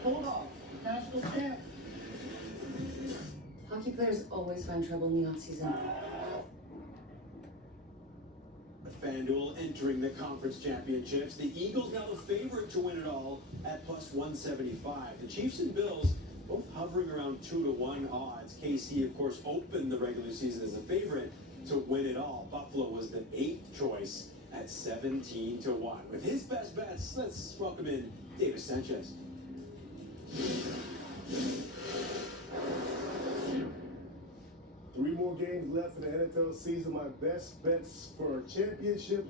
Hold off. National champ. Hockey players always find trouble in the off-season. A FanDuel entering the conference championships. The Eagles now the favorite to win it all at plus 175. The Chiefs and Bills both hovering around 2-1 odds. KC, of course, opened the regular season as a favorite to win it all. Buffalo was the 8th choice at 17-1. With his best bets, let's welcome in David Sanchez. 3 more games left in the NFL season. My best bets for a championship.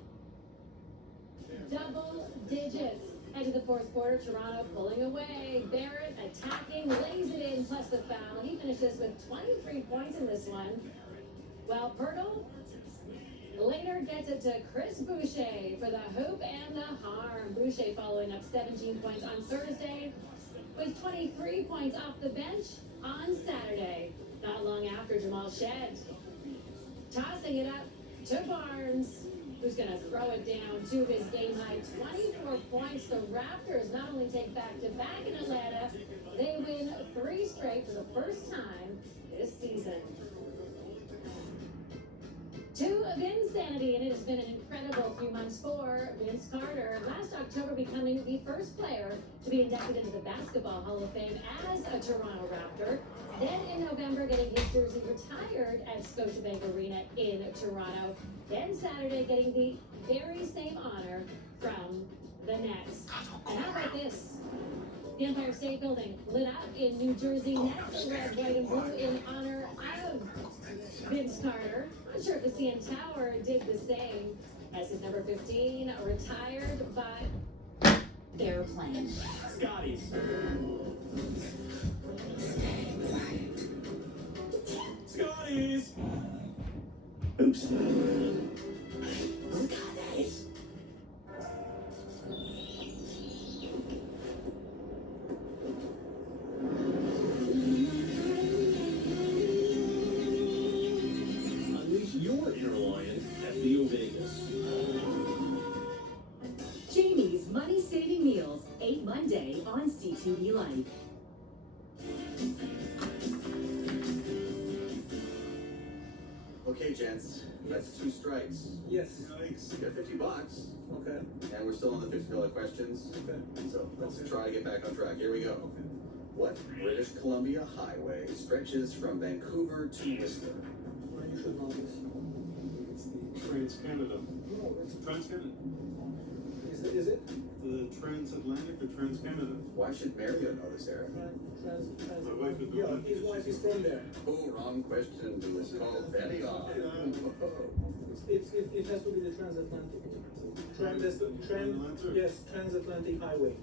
Double digits. Head to the fourth quarter, Toronto pulling away. Barrett attacking, lays it in, plus the foul. He finishes with 23 points in this one. Well, Pirtle later gets it to Chris Boucher for the hoop and the harm. Boucher following up 17 points on Thursday with 23 points off the bench on Saturday. Not long after, Jamal Shed tossing it up to Barnes, who's going to throw it down to his game-high 24 points. The Raptors not only take back-to-back in Atlanta, they win 3 straight for the first time this season. To Vinsanity, and it has been an incredible few months for Vince Carter. Last October, becoming the first player to be inducted into the Basketball Hall of Fame as a Toronto Raptor. Then in November, getting his jersey retired at Scotiabank Arena in Toronto. Then Saturday, getting the very same honor from the Nets. And how about this? The Empire State Building lit up in New Jersey. Nets red, white, and blue in honor of Vince Carter. Not sure if the CN Tower did the same. As his number 15 retired, but they're playing. Scotties. Scotties. Oops. Scotties. Unleash your inner lion at Leo Vegas. Jamie's Money Saving Meals, 8 Monday on CTV Life. Okay, gents, that's 2 strikes. Yes. You got $50. Okay. And we're still on the $50 questions. Okay. So let's try to get back on track. Here we go. Okay. What British Columbia highway stretches from Vancouver to Whistler? You should know this. It's the Trans-Canada. No, it's Trans-Canada. Is it? The Trans-Atlantic or Trans-Canada. Why should Mario know this, Eric? My wife would know that. His wife is from there. Oh, wrong question. It was called Betty on. It has to be the transatlantic. Yes, transatlantic highway.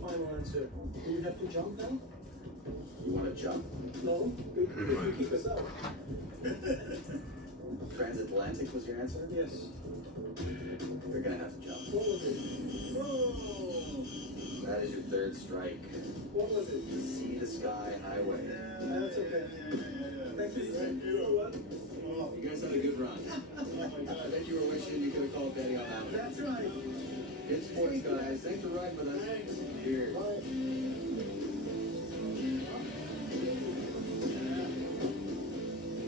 Final answer. Do you have to jump now? You want to jump? No, if you keep us up. Transatlantic was your answer? Yes. You're gonna have to jump. What was it? That is your 3rd strike. What was it? The Sea to Sky Highway. That's okay. Thank you. You know what? You guys had a good run. I bet you were wishing you could have called Betty on that one. That's right. Good sports, guys. Thanks for riding with us. Cheers.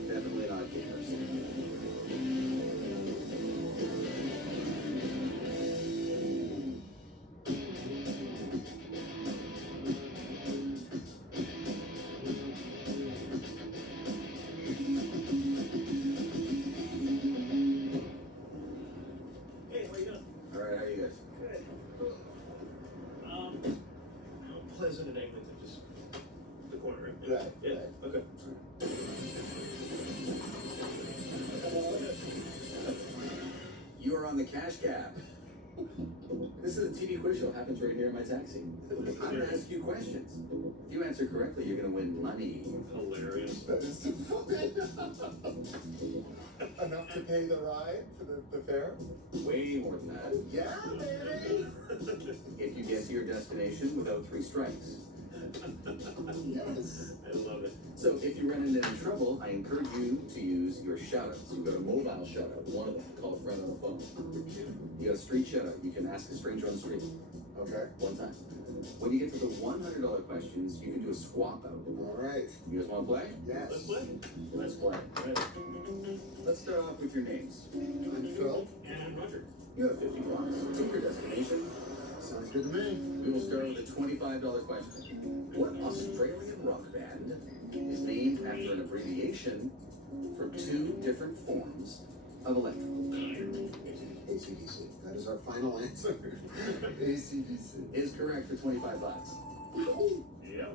Definitely not gamers. Hey, how you doing? All right, how are you guys? Good. Pleasant and Eglinton, just the corner, right? Right. Yeah. Okay. You are on the Cash Cab. This is a TV quiz show. Happens right here in my taxi. I'm gonna ask you questions. If you answer correctly, you're gonna win money. Hilarious. That is too funny. Enough to pay the ride for the fare? Way more than that. Yeah, baby. If you get to your destination without 3 strikes. Yes. I love it. So if you run into any trouble, I encourage you to use your shoutouts. You've got a mobile shoutout, one of them. Call a friend on the phone. You got a street shoutout. You can ask a stranger on the street. Okay. One time. When you get to the $100 questions, you can do a swap out. All right. You guys want to play? Yes. Let's play. Let's play. Let's start off with your names. I'm Phil. And I'm Roger. You have 50 bucks. Take your destination. Sounds good to me. We will start with a $25 question. What Australian rock band is named after an abbreviation for two different forms of electrical? AC/DC. That is our final answer. AC/DC. Is correct for 25 bucks. Yeah.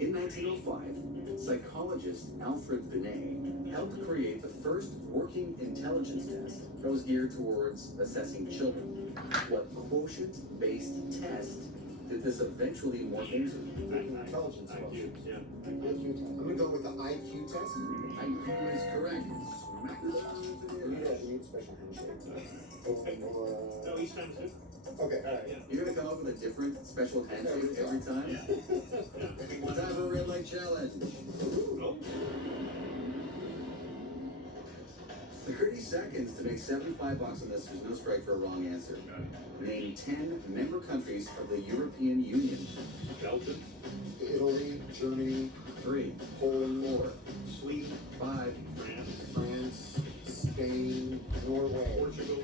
In 1905, psychologist Alfred Binet helped create the first working intelligence test that was geared towards assessing children. What quotient-based test did this eventually morph into? Intelligence IQ. quotient. Yeah. IQ test. I'm gonna go with the IQ test. IQ is correct. Smack. We need a special handshake. No, each time's good. Okay, all right. You're gonna come up with a different special handshake every time? Time for a red light challenge. Oh. 30 seconds to make 75 bucks on this. There's no strike for a wrong answer. Name 10 member countries of the European Union. Belgium. Italy, Germany, 3, Poland, more. Sweden. 5, France, Spain, Norway. Portugal.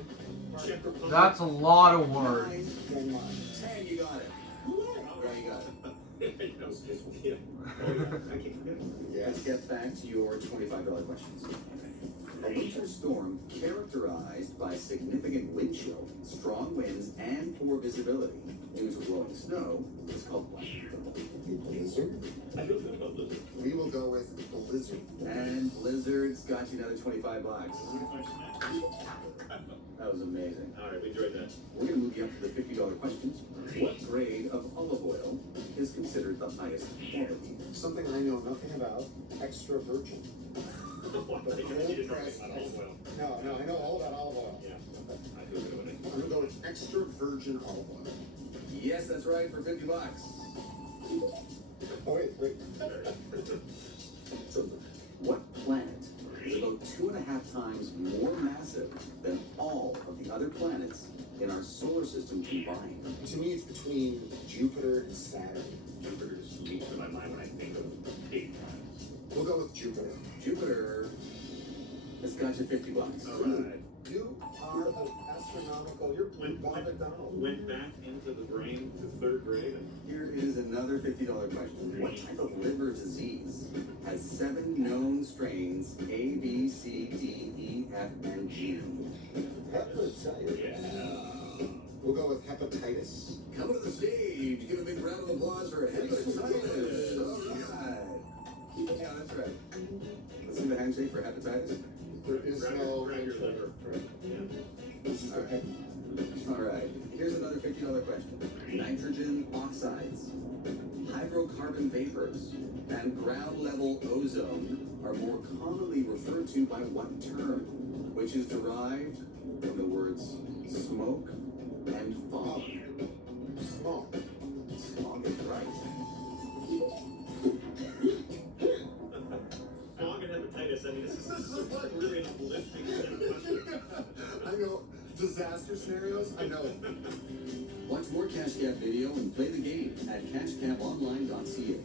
Czech Republic. That's a lot of words. 9, Denmark. 10. You got it. Yeah, you got it. Yeah. I can't forget. Let's get back to your $25 questions. A winter storm characterized by significant wind chill, strong winds, and poor visibility due to blowing snow is called what? Blizzard. I feel good about Blizzard. We will go with blizzard. And blizzards got you another 25 bucks. That was amazing. All right, we enjoyed that. We're going to move you up to the $50 questions. What grade of olive oil is considered the highest quality? Something I know nothing about. Extra virgin. You didn't know anything about olive oil. No, I know all about olive oil. Yeah. I feel good about it. I'm gonna go with extra virgin olive oil. Yes, that's right, for 50 bucks. Oh wait. What planet is about 2.5 times more massive than all of the other planets in our solar system combined? To me, it's between Jupiter and Saturn. Jupiter just leaps to my mind when I think of big planets. We'll go with Jupiter. Jupiter has got you 50 bucks. All right. You are an astronomical. You're Bob McDonald. Went back into the brain to third grade. Here is another $50 question. What type of liver disease has 7 known strains A, B, C, D, E, F, and G? Hepatitis. Yeah. We'll go with hepatitis. Coming to the stage, give a big round of applause for hepatitis. All right. Yeah, that's right. Let's do the handshake for hepatitis. There is no Grab your liver. Yeah. This is the head. All right. Here's another $50 question. Nitrogen oxides, hydrocarbon vapors, and ground level ozone are more commonly referred to by what term, which is derived from the words smoke and fog? Smoke. Smog is right. Fog and hepatitis. I mean, this is really an uplifting set of questions. I know disaster scenarios. I know it. Watch more Cash Cab video and play the game at cashcabonline.ca.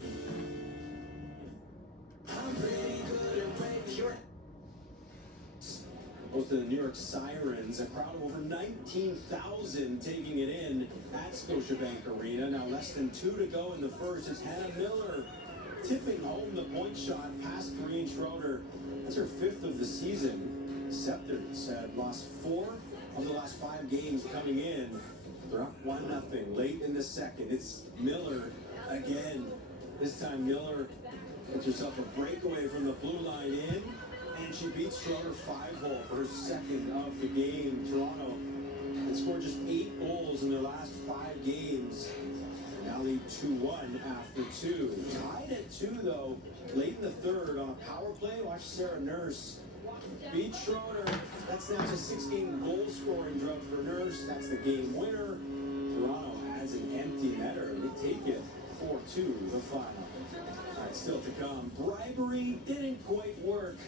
Host of the New York Sirens, a crowd of over 19,000 taking it in at Scotiabank Arena. Now less than 2 to go in the first. It's Hannah Miller tipping home the point shot past Green Schroeder. That's her 5th of the season. Scepters had lost 4 of the last 5 games coming in. They're up 1-0 late in the second. It's Miller again. This time Miller gets herself a breakaway from the blue line in. And she beats Schroeder 5-hole for her 2nd of the game. Toronto had scored just 8 goals in their last 5 games. They now lead 2-1 after 2. Tied at 2 though, late in the 3rd on a power play. Watch Sarah Nurse beat Schroeder. That's now a 6-game goal scoring drought for Nurse. That's the game winner. Toronto has an empty netter. They take it 4-2 the final. All right, still to come. Bribery didn't quite work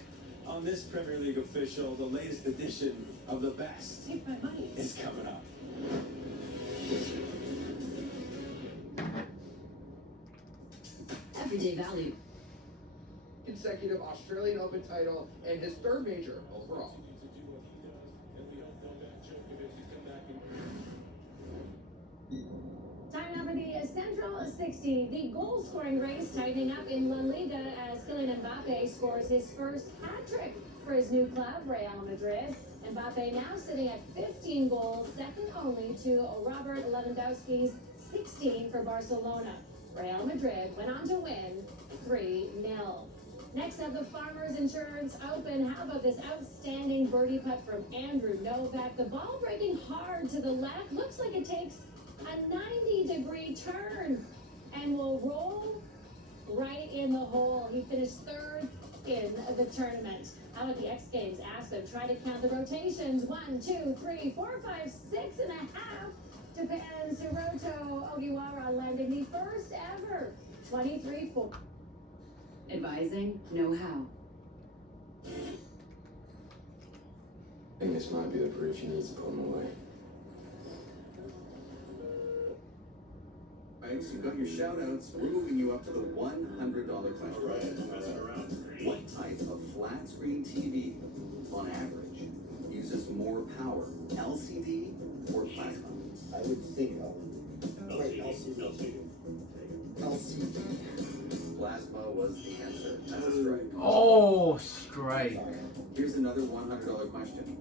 on this Premier League official. The latest edition of The Best Take my money. is coming up. everyday value. Consecutive Australian Open title and his third major overall. Time now for the Central 60. The goal-scoring race tightening up in La Liga as Kylian Mbappe scores his first hat-trick for his new club, Real Madrid. Mbappe now sitting at 15 goals, second only to Robert Lewandowski's 16 for Barcelona. Real Madrid went on to win 3-0. Next up, the Farmers Insurance Open. How about this outstanding birdie putt from Andrew Novak? The ball breaking hard to the left. Looks like it takes a 90-degree turn and will roll right in the hole. He finished third in the tournament. How about the X Games? Aspen, try to count the rotations. 1, 2, 3, 4, 5, 6 and a half. Japan's Hiroto Ogiwara landing the first ever 23-4. Advising know-how. I think this might be the proof she needs to put him away. Right, so you've got your shout-outs. We're moving you up to the $100 question. What type of flat-screen TV, on average, uses more power, LCD or plasma? I would think LCD. Plasma was the answer. That's a strike. Oh, strike. Here's another $100 question.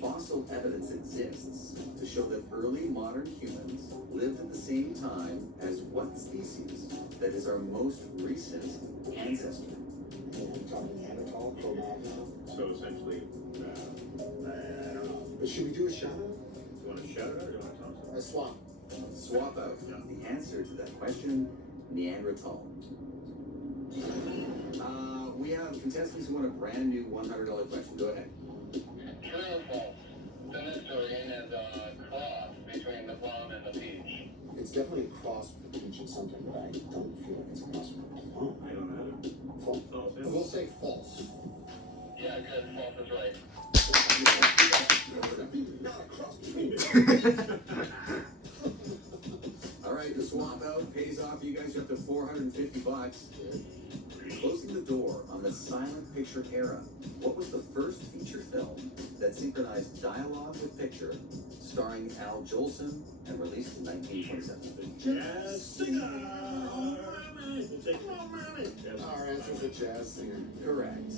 Fossil evidence exists to show that early modern humans lived at the same time as what species that is our most recent ancestor? So essentially, I don't know. But should we do a shout out? Do you want to shout it out or do you want to talk about it? A swap. Swap out. The answer to that question, Neanderthal. We have contestants who want a brand new $100 question. Go ahead. True or false? The historian is a cross between the plum and the peach. It's definitely a cross with the peach and something, but I don't feel like it's a cross with the plum. I don't know. False. Yeah. We'll say false. Yeah, good. False is right. Not a cross between All right, the swap out pays off. You guys are up to $450. Closing the door on the silent picture era, what was the first feature film that synchronized dialogue with picture, starring Al Jolson and released in 1927? Jazz singer. Our answer's a jazz singer. Correct.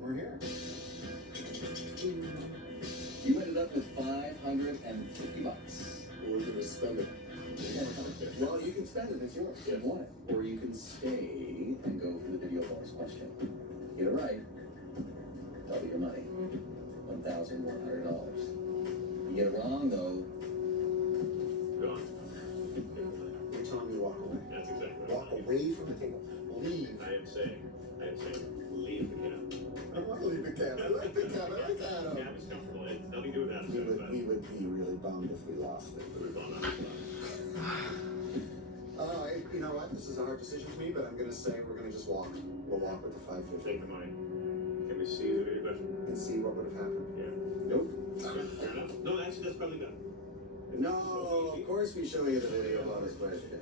We're here. You ended up with $550. We're gonna spend it. Well, you can spend it. It's yours. You want it. Or you can stay and go for the video bonus question. Get it right, double your money. $1,100. You get it wrong, though. Gone. You're telling me walk away. That's exactly right. Walk away from the table. Leave. I am saying, leave the cab. I want to leave the cab. I like the cab. I like Adam. Cab is comfortable. It's nothing to do with that. We would be really bummed if we lost it. You know what? This is a hard decision for me, but I'm gonna say we're gonna just walk. We'll walk with the 550. Take the money. Can we see the video question? And see what would have happened. Yeah. Nope. Fair enough. No, actually, that's probably better. No, of course we show you the video bonus question.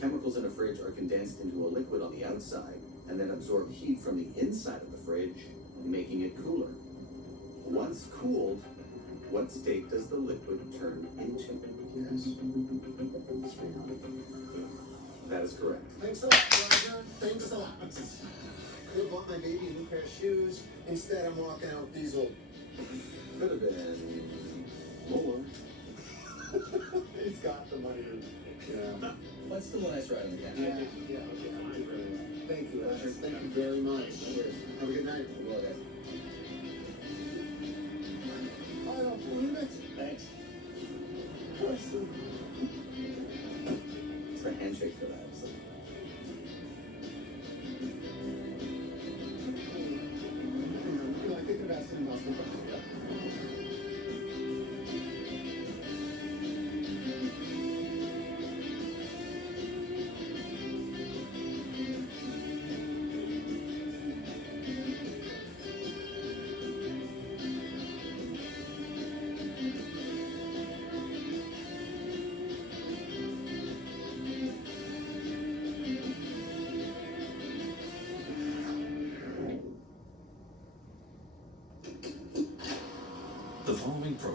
Chemicals in a fridge are condensed into a liquid on the outside and then absorb heat from the inside of the fridge, making it cooler. Once cooled, what state does the liquid turn into? Yes. It's free money. That is correct. Thanks a lot, Roger. Thanks a lot. I could have bought my baby a new pair of shoes. Instead, I'm walking out with these old. Could have been more. He's got the money. Yeah. Let's do one nice ride on the cat. Yeah. Thank you, Roger. Thank you very much. Have a good night. Well, guys. I don't believe it. Thanks. Person. It's a handshake for that. So. I think that's enough.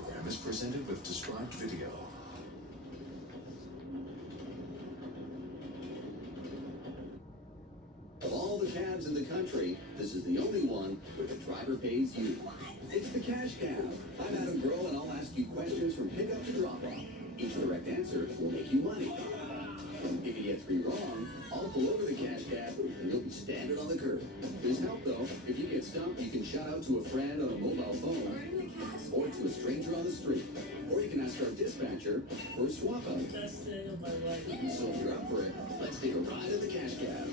program is presented with described video. Of all the cabs in the country, this is the only one where the driver pays you. It's the Cash Cab. I'm Adam Grohl, and I'll ask you questions from pickup to drop-off. Each correct answer will make you money. If you get 3 wrong, I'll pull over the Cash Cab, and you'll be standing on the curb. There's help, though. If you get stumped, you can shout out to a friend on a mobile phone, or to a stranger on the street. Or you can ask our dispatcher for a swap-out. Best day of my life. So if you're up for it, let's take a ride in the Cash Cab.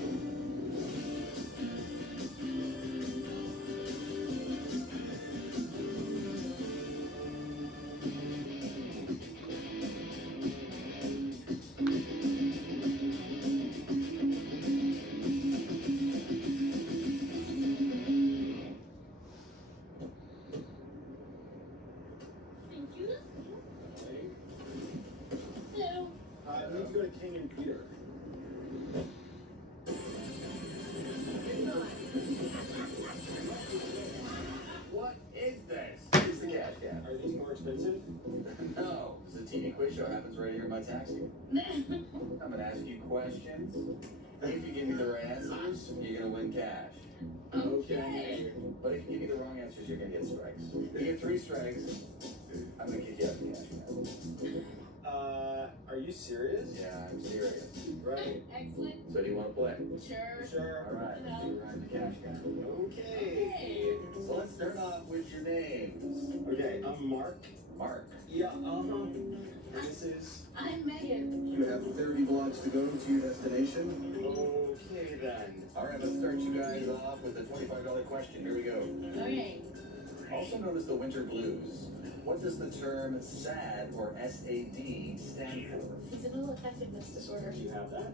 I need to go to King and Peter. What is this? It's the Cash Cab. Are these more expensive? No, the TV quiz show happens right here in my taxi. I'm gonna ask you questions. If you give me the right answers, you're gonna win cash. Okay. But if you give me the wrong answers, you're gonna get strikes. If you get 3 strikes, I'm gonna kick you out of the Cash Cab. Are you serious? Yeah, I'm serious. Right. Excellent. So do you want to play? Sure. All right, let's do a ride in the Cash Cab. Okay. So let's start off with your names. Okay, I'm Mark. Mark. Yeah, and this is... I'm Megan. You have 30 blocks to go to your destination. Okay, then. All right, let's start you guys off with a $25 question. Here we go. Okay. Also known as the winter blues, what does the term SAD or SAD stand for? Seasonal affectiveness disorder. Do you have that?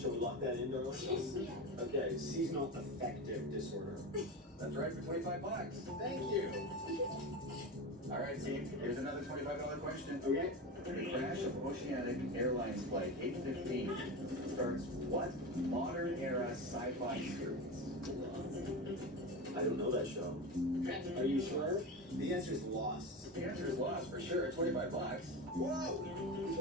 Shall we lock that in, Darla? Yeah. Okay, seasonal affective disorder. That's right, for 25 bucks. Thank you. All right, team, here's another $25 question. Okay. The crash of Oceanic Airlines Flight 815 starts what modern era sci-fi series? I don't know that show. Are you sure? The answer is Lost. The answer is Lost, for sure. 25 bucks. Whoa!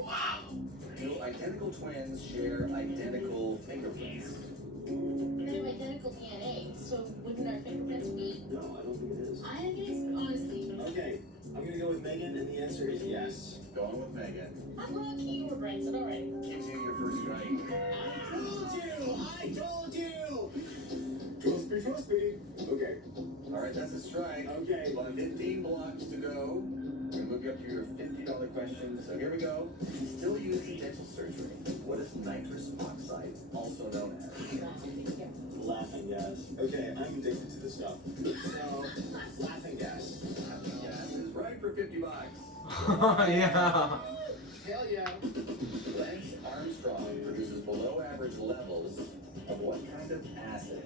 Wow! Do identical twins share identical fingerprints? They have identical DNA, so wouldn't our fingerprints be? No, I don't think it is. I think it is, honestly. Okay, I'm gonna go with Megan, and the answer is yes. Going with Megan. I'm lucky you were Branson, all right. Gives you your first strike. I told you! Trust me. Okay. All right, that's a strike. Okay. 15 blocks to go. We're gonna move you up to your $50 question. So here we go. Still used in dental surgery. What is nitrous oxide also known as? Laughing gas. Okay, I'm addicted to this stuff. So, laughing gas. Laughing gas is right for 50 bucks. Yeah. Hell yeah. Lance Armstrong produces below average levels of what kind of acid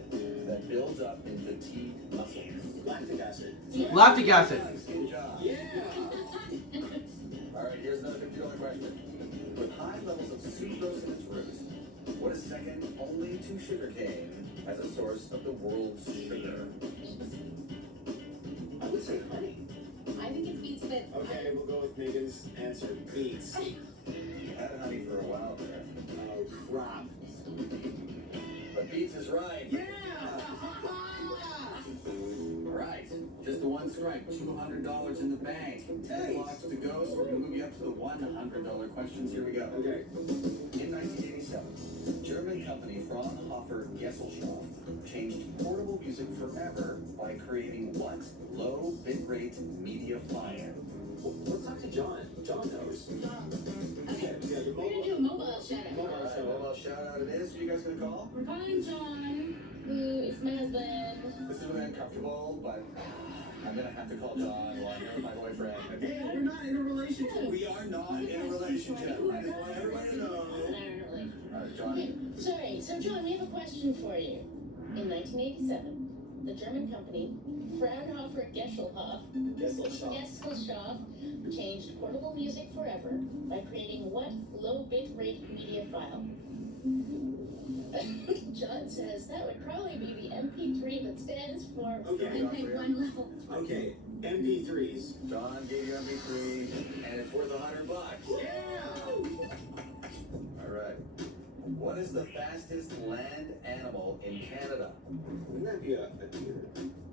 that builds up in fatigue muscles? Lactic acid. Lactic acid. Good job. Yeah. All right, here's another $50 question. With high levels of sucrose in its roots, what is second only to sugarcane as a source of the world's sugar? I would say honey. I think it's beets, but Okay, we'll go with Megan's answer. Beets. You had honey for a while there. Oh, crap. But beets is right. Yeah! All right, just the one strike, $200 in the bank. 10 blocks to go, so we're going to move you up to the $100 questions. Here we go. Okay. In 1987, German company Fraunhofer Gesellschaft changed portable music forever by creating what low bitrate media file? Let's talk to John. John knows. Okay, yeah, the we're gonna mobile. do a mobile shout out. Mobile shout out. Mobile shout out it is. Who you guys going to call? We're calling John, who is my husband. This is really uncomfortable, but I'm going to have to call John while I'm here with my boyfriend. Hey, we're not in a relationship. We are not in a relationship. I just want everybody to know. All right, John. Sorry, so John, we have a question for you. In 1987, the German company Fraunhofer Gesellschaft changed portable music forever by creating what low bitrate media file? John says that would probably be the MP3 that stands for Okay. MP1 level. Okay, MP3s. John gave you MP3, and it's worth $100. Yeah! All right. What is the fastest land animal in Canada? Wouldn't that be a deer?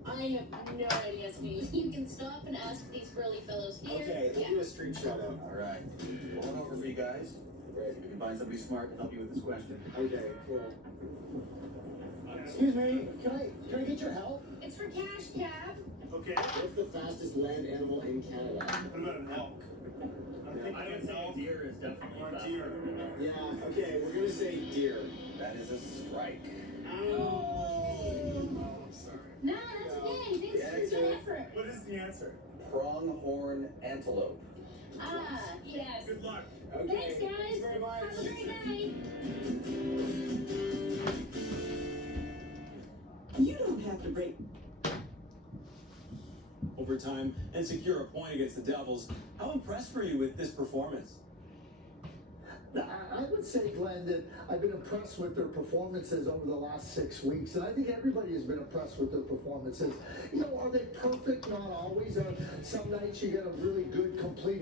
I have no idea, Steve. You can stop and ask these burly fellows here. Okay, let's do a street shout out. All right. Rolling over for you guys. Great. You can find somebody smart to help you with this question. Okay, cool. Excuse me, can I get your help? It's for cash cab. Okay. What's the fastest land animal in Canada? What about an elk? I would say a deer is definitely Or a faster deer. than an elk. Yeah, okay, we're gonna say deer. That is a strike. No, that's okay. Thanks for your effort. What is the answer? Pronghorn antelope. Ah, yes. Good luck. Okay. Thanks, guys. Thanks very much. Have a great night. You don't have to break. Overtime and secure a point against the Devils. How impressed were you with this performance? I would say, Glenn, that I've been impressed with their performances over the last 6 weeks, and I think everybody has been impressed with their performances. You know, are they perfect? Not always. Some nights you get a really good, complete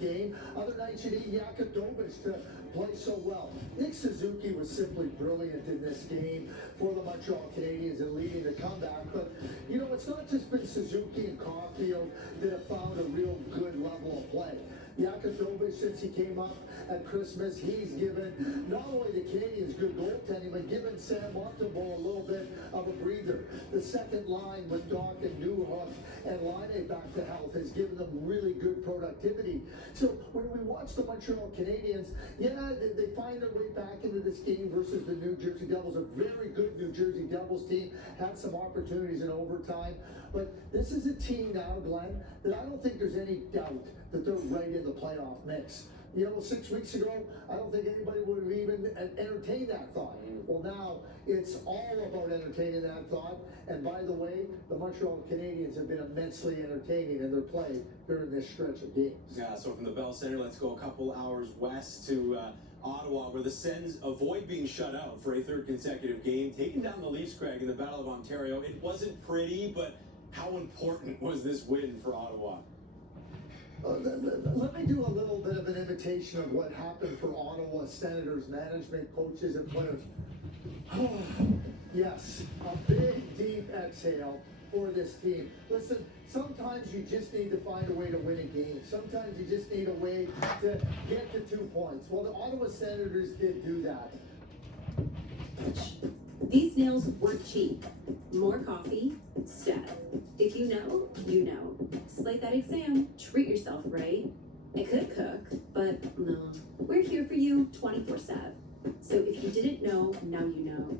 game. Other nights you need Yakadovich to play so well. Nick Suzuki was simply brilliant in this game for the Montreal Canadiens and leading the comeback. But, you know, it's not just been Suzuki and Caulfield that have found a real good level of play. Yakadovich, since he came up at Christmas, he's given not only the Canadians good goaltending, but given Sam Montembeault a little bit of a breather. The second line with Doc and Newhook and Laine back to health has given them really good productivity. So when we watch the Montreal Canadiens, yeah, they find their way back into this game versus the New Jersey Devils, a very good New Jersey Devils team, had some opportunities in overtime. But this is a team now, Glenn, that I don't think there's any doubt that they're right in the playoff mix. You know, 6 weeks ago, I don't think anybody would have even entertained that thought. Well, now it's all about entertaining that thought. And by the way, the Montreal Canadiens have been immensely entertaining in their play during this stretch of games. Yeah, so from the Bell Center, let's go a couple hours west to Ottawa, where the Sens avoid being shut out for a third consecutive game, taking down the Leafs, Craig, in the Battle of Ontario. It wasn't pretty, but how important was this win for Ottawa? Let me do a little bit of an imitation of what happened for Ottawa Senators management, coaches, and players. Yes, a big, deep exhale for this team. Listen, sometimes you just need to find a way to win a game. Sometimes you just need a way to get to 2 points. Well, the Ottawa Senators did do that. These nails weren't cheap. More coffee, step. If you know, you know. Slate that exam, treat yourself, right? I could cook, but no. We're here for you 24/7. So if you didn't know, now you know.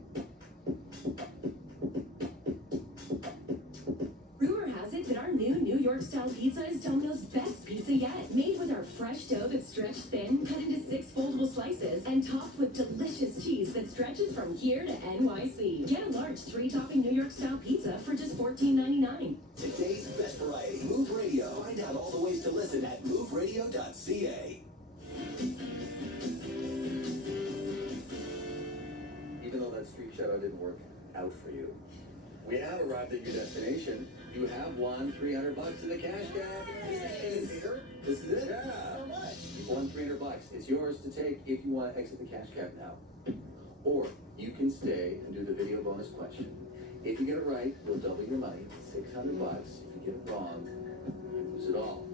Rumor has it that our new New York style pizza is Domino's best pizza yet. Made with our fresh dough that's stretched thin, cut into 6 foldable slices, and topped with delicious cheese that stretches from here to NYC. Get a large 3-topping New York style pizza for just $14.99. Today's best variety, Move Radio. Find out all the ways to listen at moveradio.ca. Even though that street shout out didn't work out for you, we have arrived at your destination. You have won $300 in the cash cab. This is it? Yeah. How much? You won $300. It's yours to take if you want to exit the cash cab now. Or you can stay and do the video bonus question. If you get it right, you'll double your money, $600. If you get it wrong, you lose it all.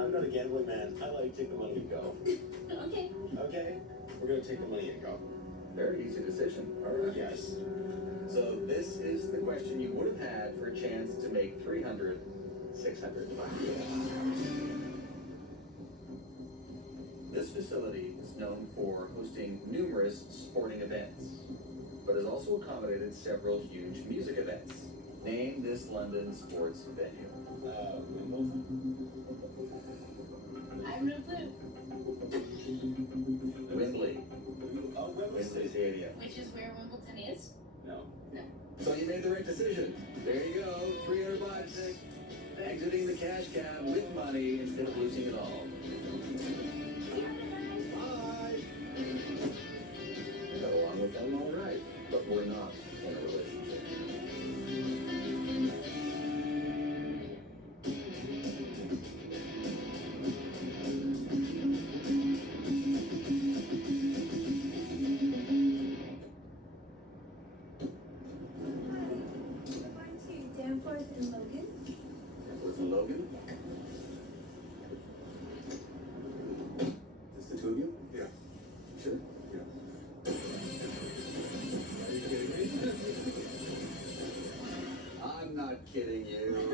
I'm not a gambling man. I like take the money and go. Okay. Okay? We're gonna take the money and go. Very easy decision. All right. Yes. So this is the question you would have had for a chance to make $300, $600. This facility is known for hosting numerous sporting events, but has also accommodated several huge music events. Name this London sports venue. Wimbledon. I have no clue. Wembley. Oh, Wembley Stadium. Which is where Wimbledon is? No. No. So you made the right decision. There you go, $300. Exiting the cash cab with money instead of losing it all. Bye. Got along with them all right, but we're not in a relationship. Logan? Just the two of you? Yeah. Sure? Yeah. Are you kidding me? I'm not kidding you.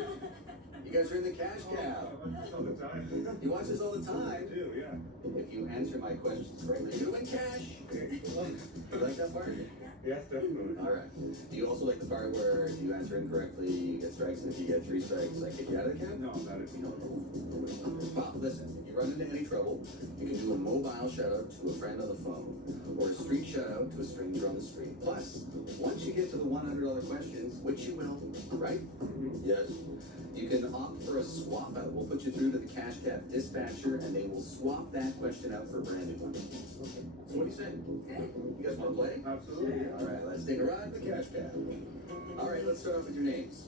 You guys are in the cash cab. All the time. You watch this all the time. I do, yeah. If you answer my questions correctly, you win cash. You like that part? Yes, definitely. All right. Do you also like the part where if you answer incorrectly, you get strikes, and if you get 3 strikes, I kick you out of the cab? No, not if you know. Well, listen, if you run into any trouble, you can do a mobile shout-out to a friend on the phone, or a street shout-out to a stranger on the street. Plus, once you get to the $100 questions, which you will, right? Yes. You can opt for a swap out. We'll put you through to the cash cab dispatcher, and they will swap that question out for a brand new one. So what do you say? You guys want to play? Absolutely. All right, let's take a ride in the cash cab. All right, let's start off with your names.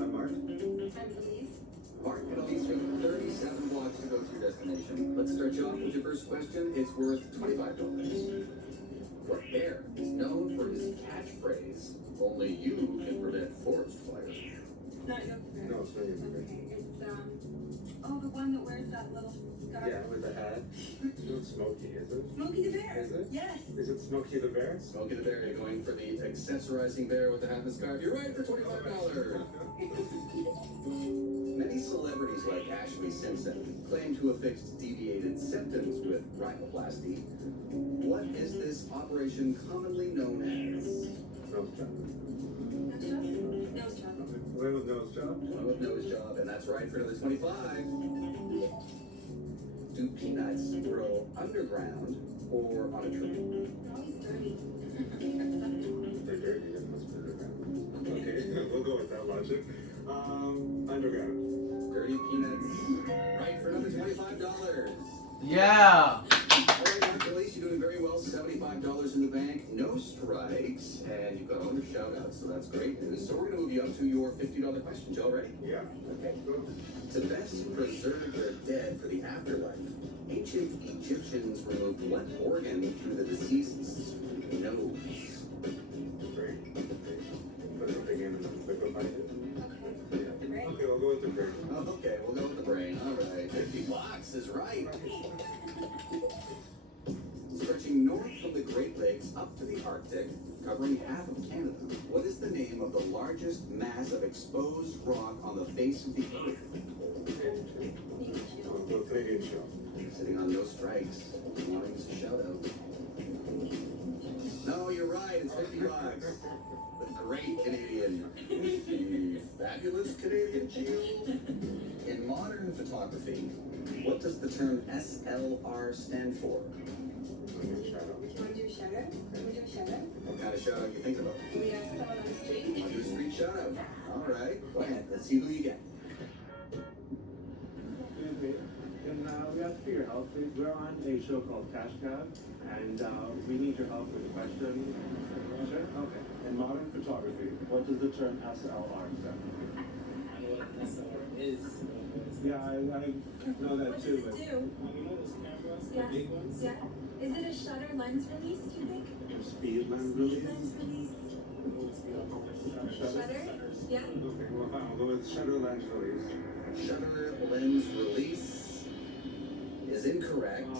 I'm Mark. Mark and Elise, you have 37 blocks to go to your destination. Let's start you off with your first question. It's worth $25. What bear is known for his catchphrase, "Only you can prevent forest fires"? Not Yogi Bear. No, it's not Yogi Bear. Okay, it's the one that wears that little scarf. Yeah, with the hat. It's not Smokey, is it? Smokey the Bear. Is it? Yes. Is it Smokey the Bear? Smokey the Bear, you're going for the accessorizing bear with the hat and scarf. You're right for $25. Many celebrities like Ashley Simpson claim to have fixed deviated septums with rhinoplasty. What is this operation commonly known as? Nose job. Nose job. One with nose job? One with nose job, and that's right for another 25. Do peanuts grow underground or on a tree? Always dirty. They're dirty, that must be underground. Okay, we'll go with that logic. Underground. Dirty peanuts. Right for another $25. Yeah. All right, Mark, Elise, you're doing very well. $75 in the bank, no strikes, and you've got all your shout-outs, so that's great news. So we're going to move you up to your $50 question. Y'all ready? Yeah. Okay. To best preserve their dead for the afterlife, ancient Egyptians removed what organ through the deceased's nose? Great. Put everything in and liquefy it. Okay, we'll go with the brain. Okay, we'll go with the brain. All right. 50 bucks is right. Stretching north from the Great Lakes up to the Arctic, covering half of Canada, what is the name of the largest mass of exposed rock on the face of the earth? We'll Canadian show. Sitting on no strikes. Wanting to shout out. No, you're right. It's 50 bucks. The Great Canadian. The fabulous Canadian Shield. In modern photography, what does the term SLR stand for? Do you want to do a shout out? What kind of shout out you thinking about? We have someone on the street. Want to do a street shout out? All right. Go ahead. Let's see who you get. Excuse me. We ask for your help, please. We're on a show called Cash Cab, and we need your help with a question. Sure? Okay. In modern photography, what does the term SLR stand for? I know what an SLR is. Yeah, I know that too. What does it do? You know those cameras, the Yeah. big ones? Yeah. Is it a shutter lens release, do you think? Speed lens release? Lens release. Shutter? Yeah. Okay, well, fine. We'll go with shutter lens release. Shutter lens release is incorrect.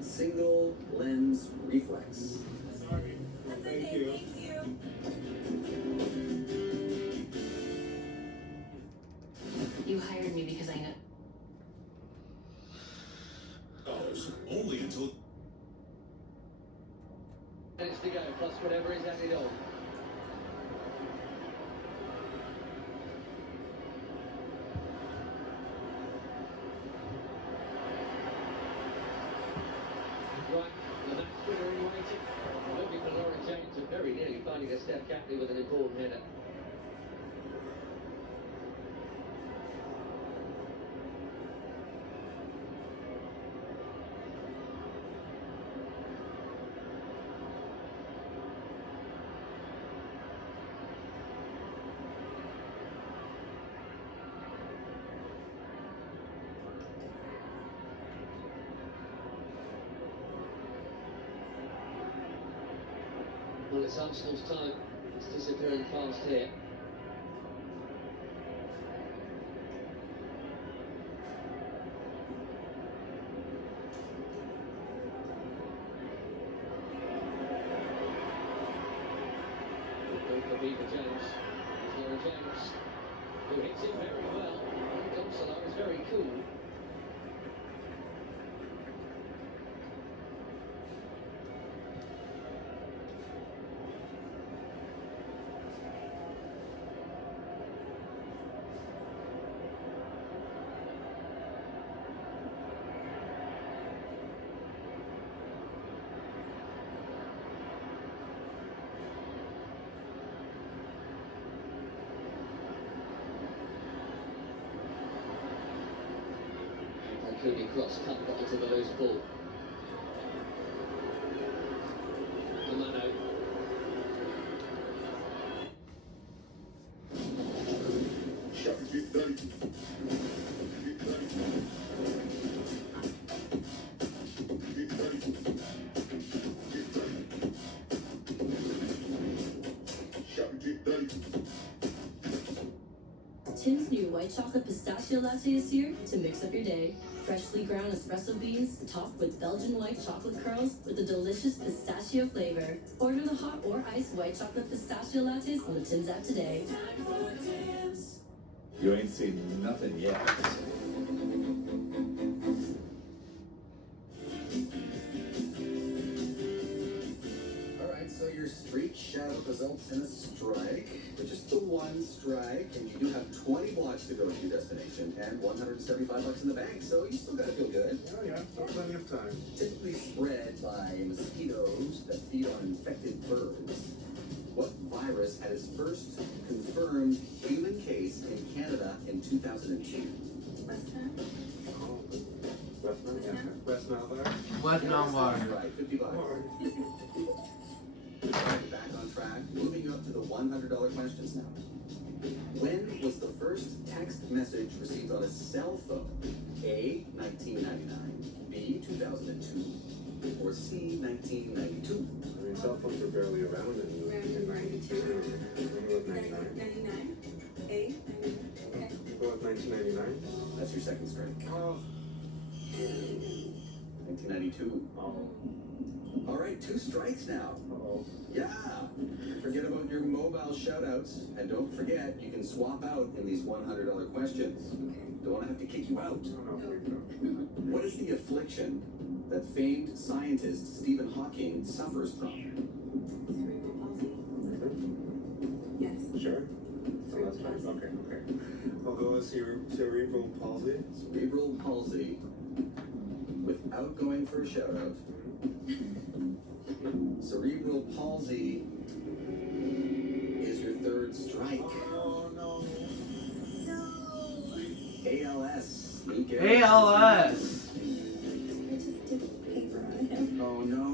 Single lens reflex. Sorry. Thank you. Thank you. You hired me because I know. Only until. Minutes to go, plus whatever is added on. Right, the match winner in waiting. Looking for Laura James and very nearly finding a Steph Catley with an important header. Well, it's Arsenal's time. It's disappearing fast here. who hits it very well. Dom Solar is very cool. Cooney cross, can't get into the loose ball. Amano. Tim's new white chocolate pistachio latte is here to mix up your day. Freshly ground espresso beans topped with Belgian white chocolate curls with a delicious pistachio flavor. Order the hot or iced white chocolate pistachio lattes on the Tim's app today. You ain't seen nothing yet. Alright, so your street shout results in a strike, but just the one strike, and you do have 20 blocks to go to your destination and $175 in the bank, so you still gotta feel good. Oh yeah, still plenty of time. Typically spread by mosquitoes that feed on infected birds. What virus had its first confirmed human case in Canada in 2002? West Nile virus. West Nile virus. Right, 50 bucks. Back on track, moving you up to the $100 questions now. When was the first text message received on a cell phone? A, 1999, B, 2002, or C, 1992? I mean, cell phones were barely around in 92. 99. A. Okay. Go with 1999. That's your second strike. Oh. 1992. Oh. All right, 2 strikes now. Uh-oh. Yeah. Forget about your mobile shoutouts, and don't forget you can swap out in these $100 questions. Don't want to have to kick you out. What is the affliction that famed scientist Stephen Hawking suffers from? Yes. Sure. So that's fine. Okay. I'll go with cerebral palsy. Cerebral palsy. Without going for a shout out. Cerebral palsy is your 3rd strike. Oh no. ALS. ALS. Oh no.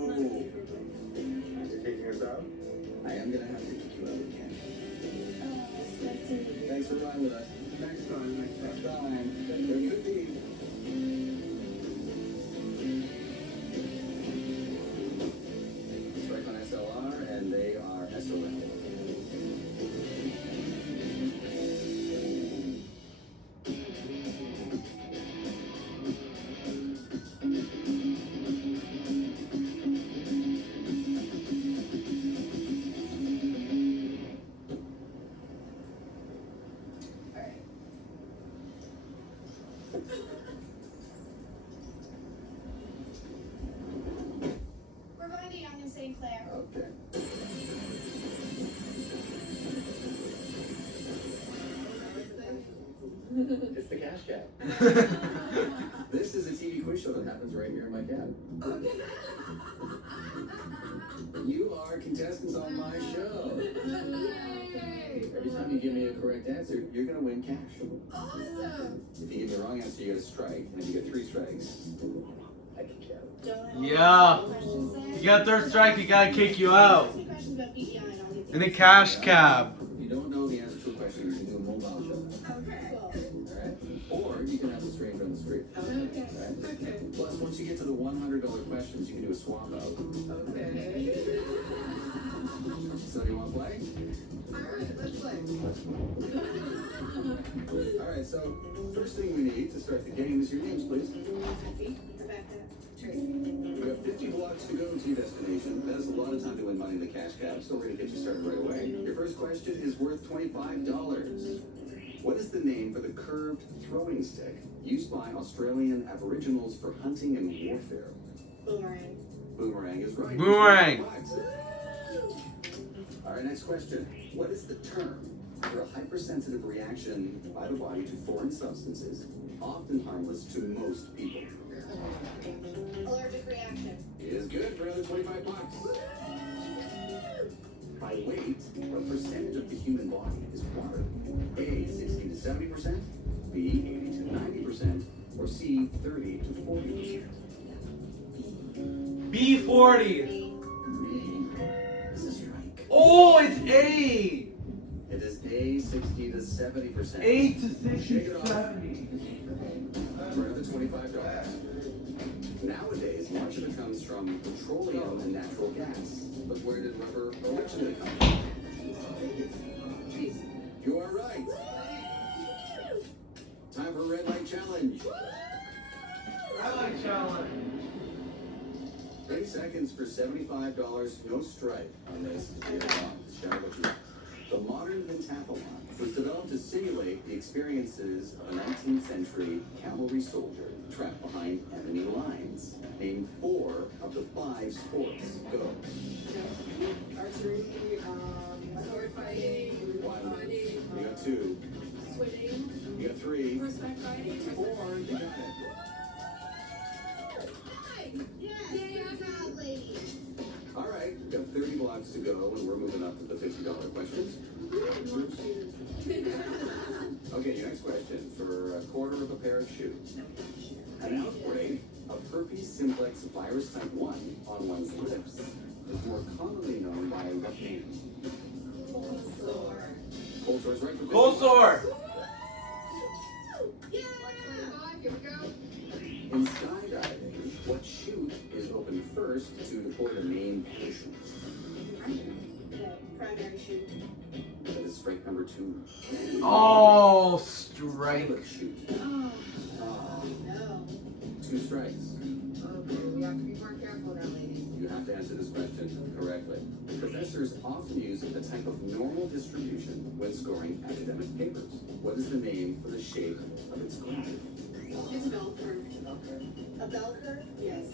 You're taking us out? I am gonna have to kick you out again. Thanks for riding with us. Next time. Next time. There could be. Strike on SLR, and they are SOL. We're going to Young and St. Clair. Okay. It's the cash cab. This is a TV quiz show that happens right here in my cab. You are contestants on my show. Every time you give me a correct answer, you're going to win cash. Awesome. If you give me a wrong answer, you get a strike. And if you get 3 strikes, I kick you out. Yeah. You got 3rd strike, you gotta kick you out. In the cash cab. If you don't know the answer to a question, you can do a mobile show. Okay. Alright? Or you can have a stranger on the street. Okay. Alright? Plus, once you get to the $100 questions, you can do a swap out. Okay. So, do you want to play? Alright, let's play. Alright, so, first thing we need to start the game is your names, please. Effie, Rebecca, Tracy. We have 50 blocks to go to your destination. That is a lot of time to win money in the cash cab, so we're going to get you started right away. Your first question is worth $25. What is the name for the curved throwing stick used by Australian Aboriginals for hunting and warfare? Boomerang. Boomerang is right. Boomerang. All right, next question. What is the term for a hypersensitive reaction by the body to foreign substances, often harmless to most people? Allergic reaction. Is good for another 25 bucks. By weight, what percentage of the human body is water? A, 60 to 70%, B, 80 to 90%, or C, 30 to 40%? B40. B is a strike. Oh, it's A. It is A, 60 to 70%. 8 to 60, Shake it off 70. for another $25. Nowadays, much of it comes from petroleum and natural gas. But where did rubber originally come from? You are right. Time for a red light challenge. Red light challenge. 30 seconds for $75. No strike on this. The modern pentathlon was developed to simulate the experiences of a 19th century cavalry soldier trapped behind enemy lines. Name 4 of the 5 sports. Go. Archery, sword fighting, 1. You got 2. swimming, You got 3. horseback riding, 4. You got it. Yay, I'm proud lady. All right, we've got 30 blocks to go, and we're moving up to the $50 questions. Okay, your next question for a quarter of a pair of shoes. An outbreak of herpes simplex virus type 1 on one's lips is more commonly known by what name? Cold sore. Cold sore is right for Cold sore. Yeah! 125, here we go. In skydiving, what chute is opened first to deploy the main parachute? The primary chute. That is strike number 2. Oh, strike. Pilot chute. Oh, Ah, no. 2 strikes. Okay, we have to be more careful now, ladies. You have to answer this question correctly. Professors often use a type of normal distribution when scoring academic papers. What is the name for the shape of its graph? It's a bell curve. A bell curve? Yes.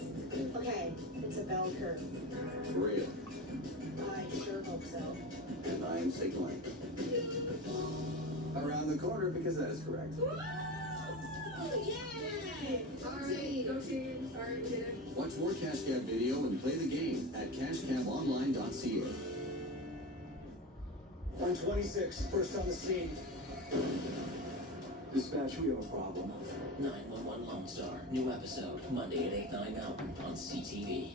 Okay, it's a bell curve. Real. I sure hope so. And I am signaling around the corner because that is correct. Yay! Alright, go team. Alright, we did it. Watch more Cash Cab video and play the game at cashcabonline.ca. 126, first on the scene. Dispatch, we have a problem. 911 Lone Star. New episode, Monday at 8, 9 Mountain on CTV.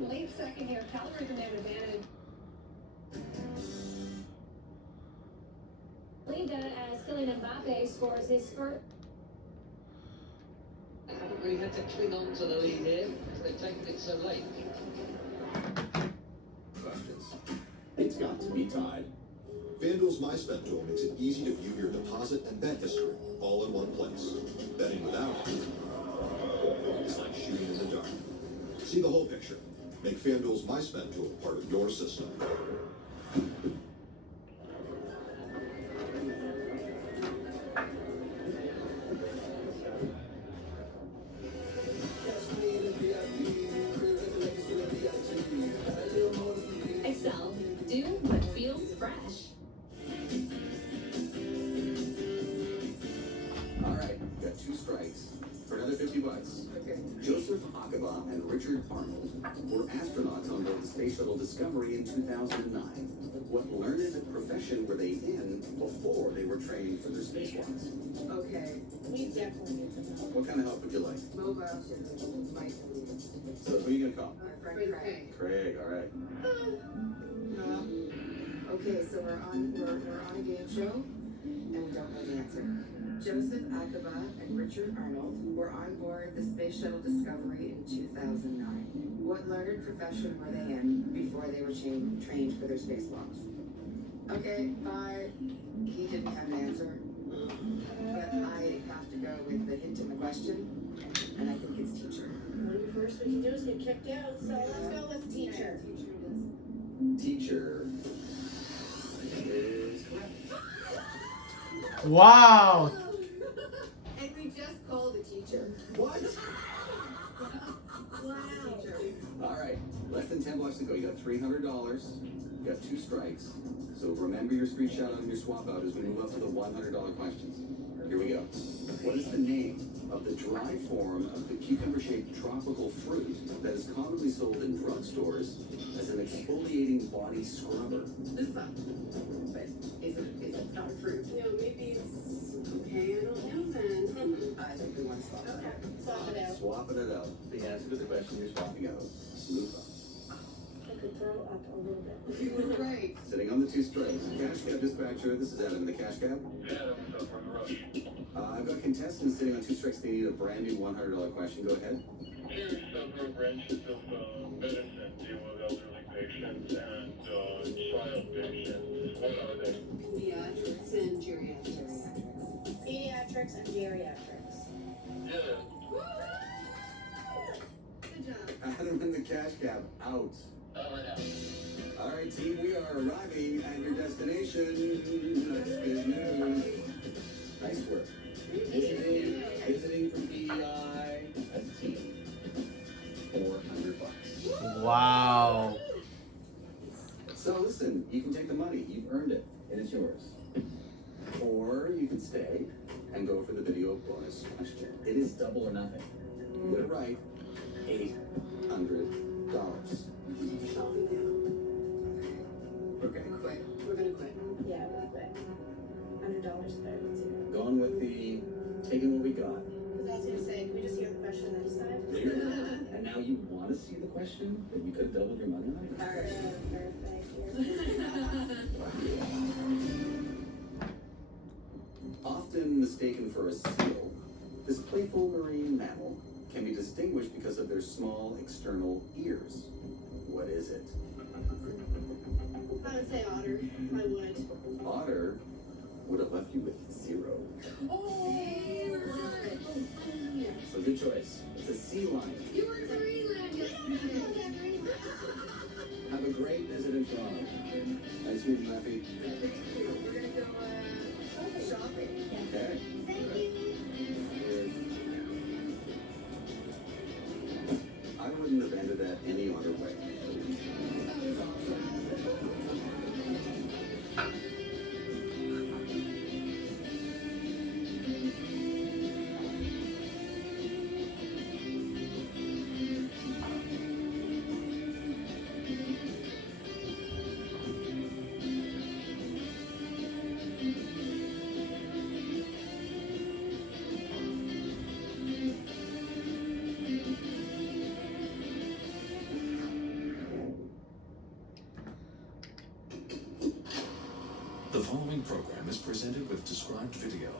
Late second here, Calgary's an advantage. Linda as Kylian Mbappe scores his first. They haven't really had to cling on to the lead here. They've taken it so late. Questions. It's got to be tied. FanDuel's MySpend tool makes it easy to view your deposit and bet history all in one place. Betting without it's like shooting in the dark. See the whole picture. Make FanDuel's MySpend tool part of your system. 50 bucks. Okay. Joseph Acaba and Richard Arnold were astronauts on board the Space Shuttle Discovery in 2009. What learned profession were they in before they were trained for their spacewalks? Okay. We definitely need some help. What kind of help would you like? Mobile. Mike. So who are you gonna call? Frank Craig. Craig, all right. Okay, so we're on a game show, and we don't know the answer. Joseph Acaba and Richard Arnold were on board the Space Shuttle Discovery in 2009. What learned profession were they in before they were trained for their spacewalks? Okay, he didn't have an answer, but I have to go with the hint in the question, and I think it's teacher. Well, the first we can do is get kicked out, so let's go with teacher. Teacher is correct. Wow. And we just called a teacher. What? Wow. All right, less than 10 bucks to go. You got $300. You got 2 strikes. So remember your street shout out and your swap out as we move up to the $100 questions. Here we go. What is the name of the dry form of the cucumber-shaped tropical fruit that is commonly sold in drugstores as an exfoliating body scrubber? Loofah. But is it not a fruit? No, maybe it's okay. I don't know then. I think we want to swap. Okay, swap it out. Swapping it out. The answer to the question you're swapping out. Loofah. I could throw up a little bit. You were right. Sitting on the 2 strikes. Cash cab dispatcher. This is Adam in the cash cab. I've got contestants sitting on 2 strikes. They need a brand new $100 question. Go ahead. Two separate branches of medicine deal with elderly patients and child patients. What are they? Pediatrics and geriatrics. Pediatrics and geriatrics. Yeah. Good job. Adam in the cash cab. Out. All right, team, we are arriving at your destination. That's good news. Nice work. Visiting from PEI as a team. $400. Wow. So listen, you can take the money. You've earned it, and it's yours. Or you can stay and go for the video bonus question. It is double or nothing. Get it right. $800. We're gonna quit. We're gonna quit. Yeah, we're gonna quit. $100 better than zero. Going with the taking what we got. Because I was gonna say, can we just hear the question and then decide? And now you want to see the question that you could have doubled your money on? Often mistaken for a seal, this playful marine mammal can be distinguished because of their small external ears. What is it? I would say otter. I would. Otter would have left you with 0. So good choice. It's a sea lion. You were in Greenland yesterday. Have a great visit in Toronto. Nice meeting you, Laffy. We're gonna go shopping. Okay. Thank you. I wouldn't have ended that any other way. That was awesome. The following program is presented with described video.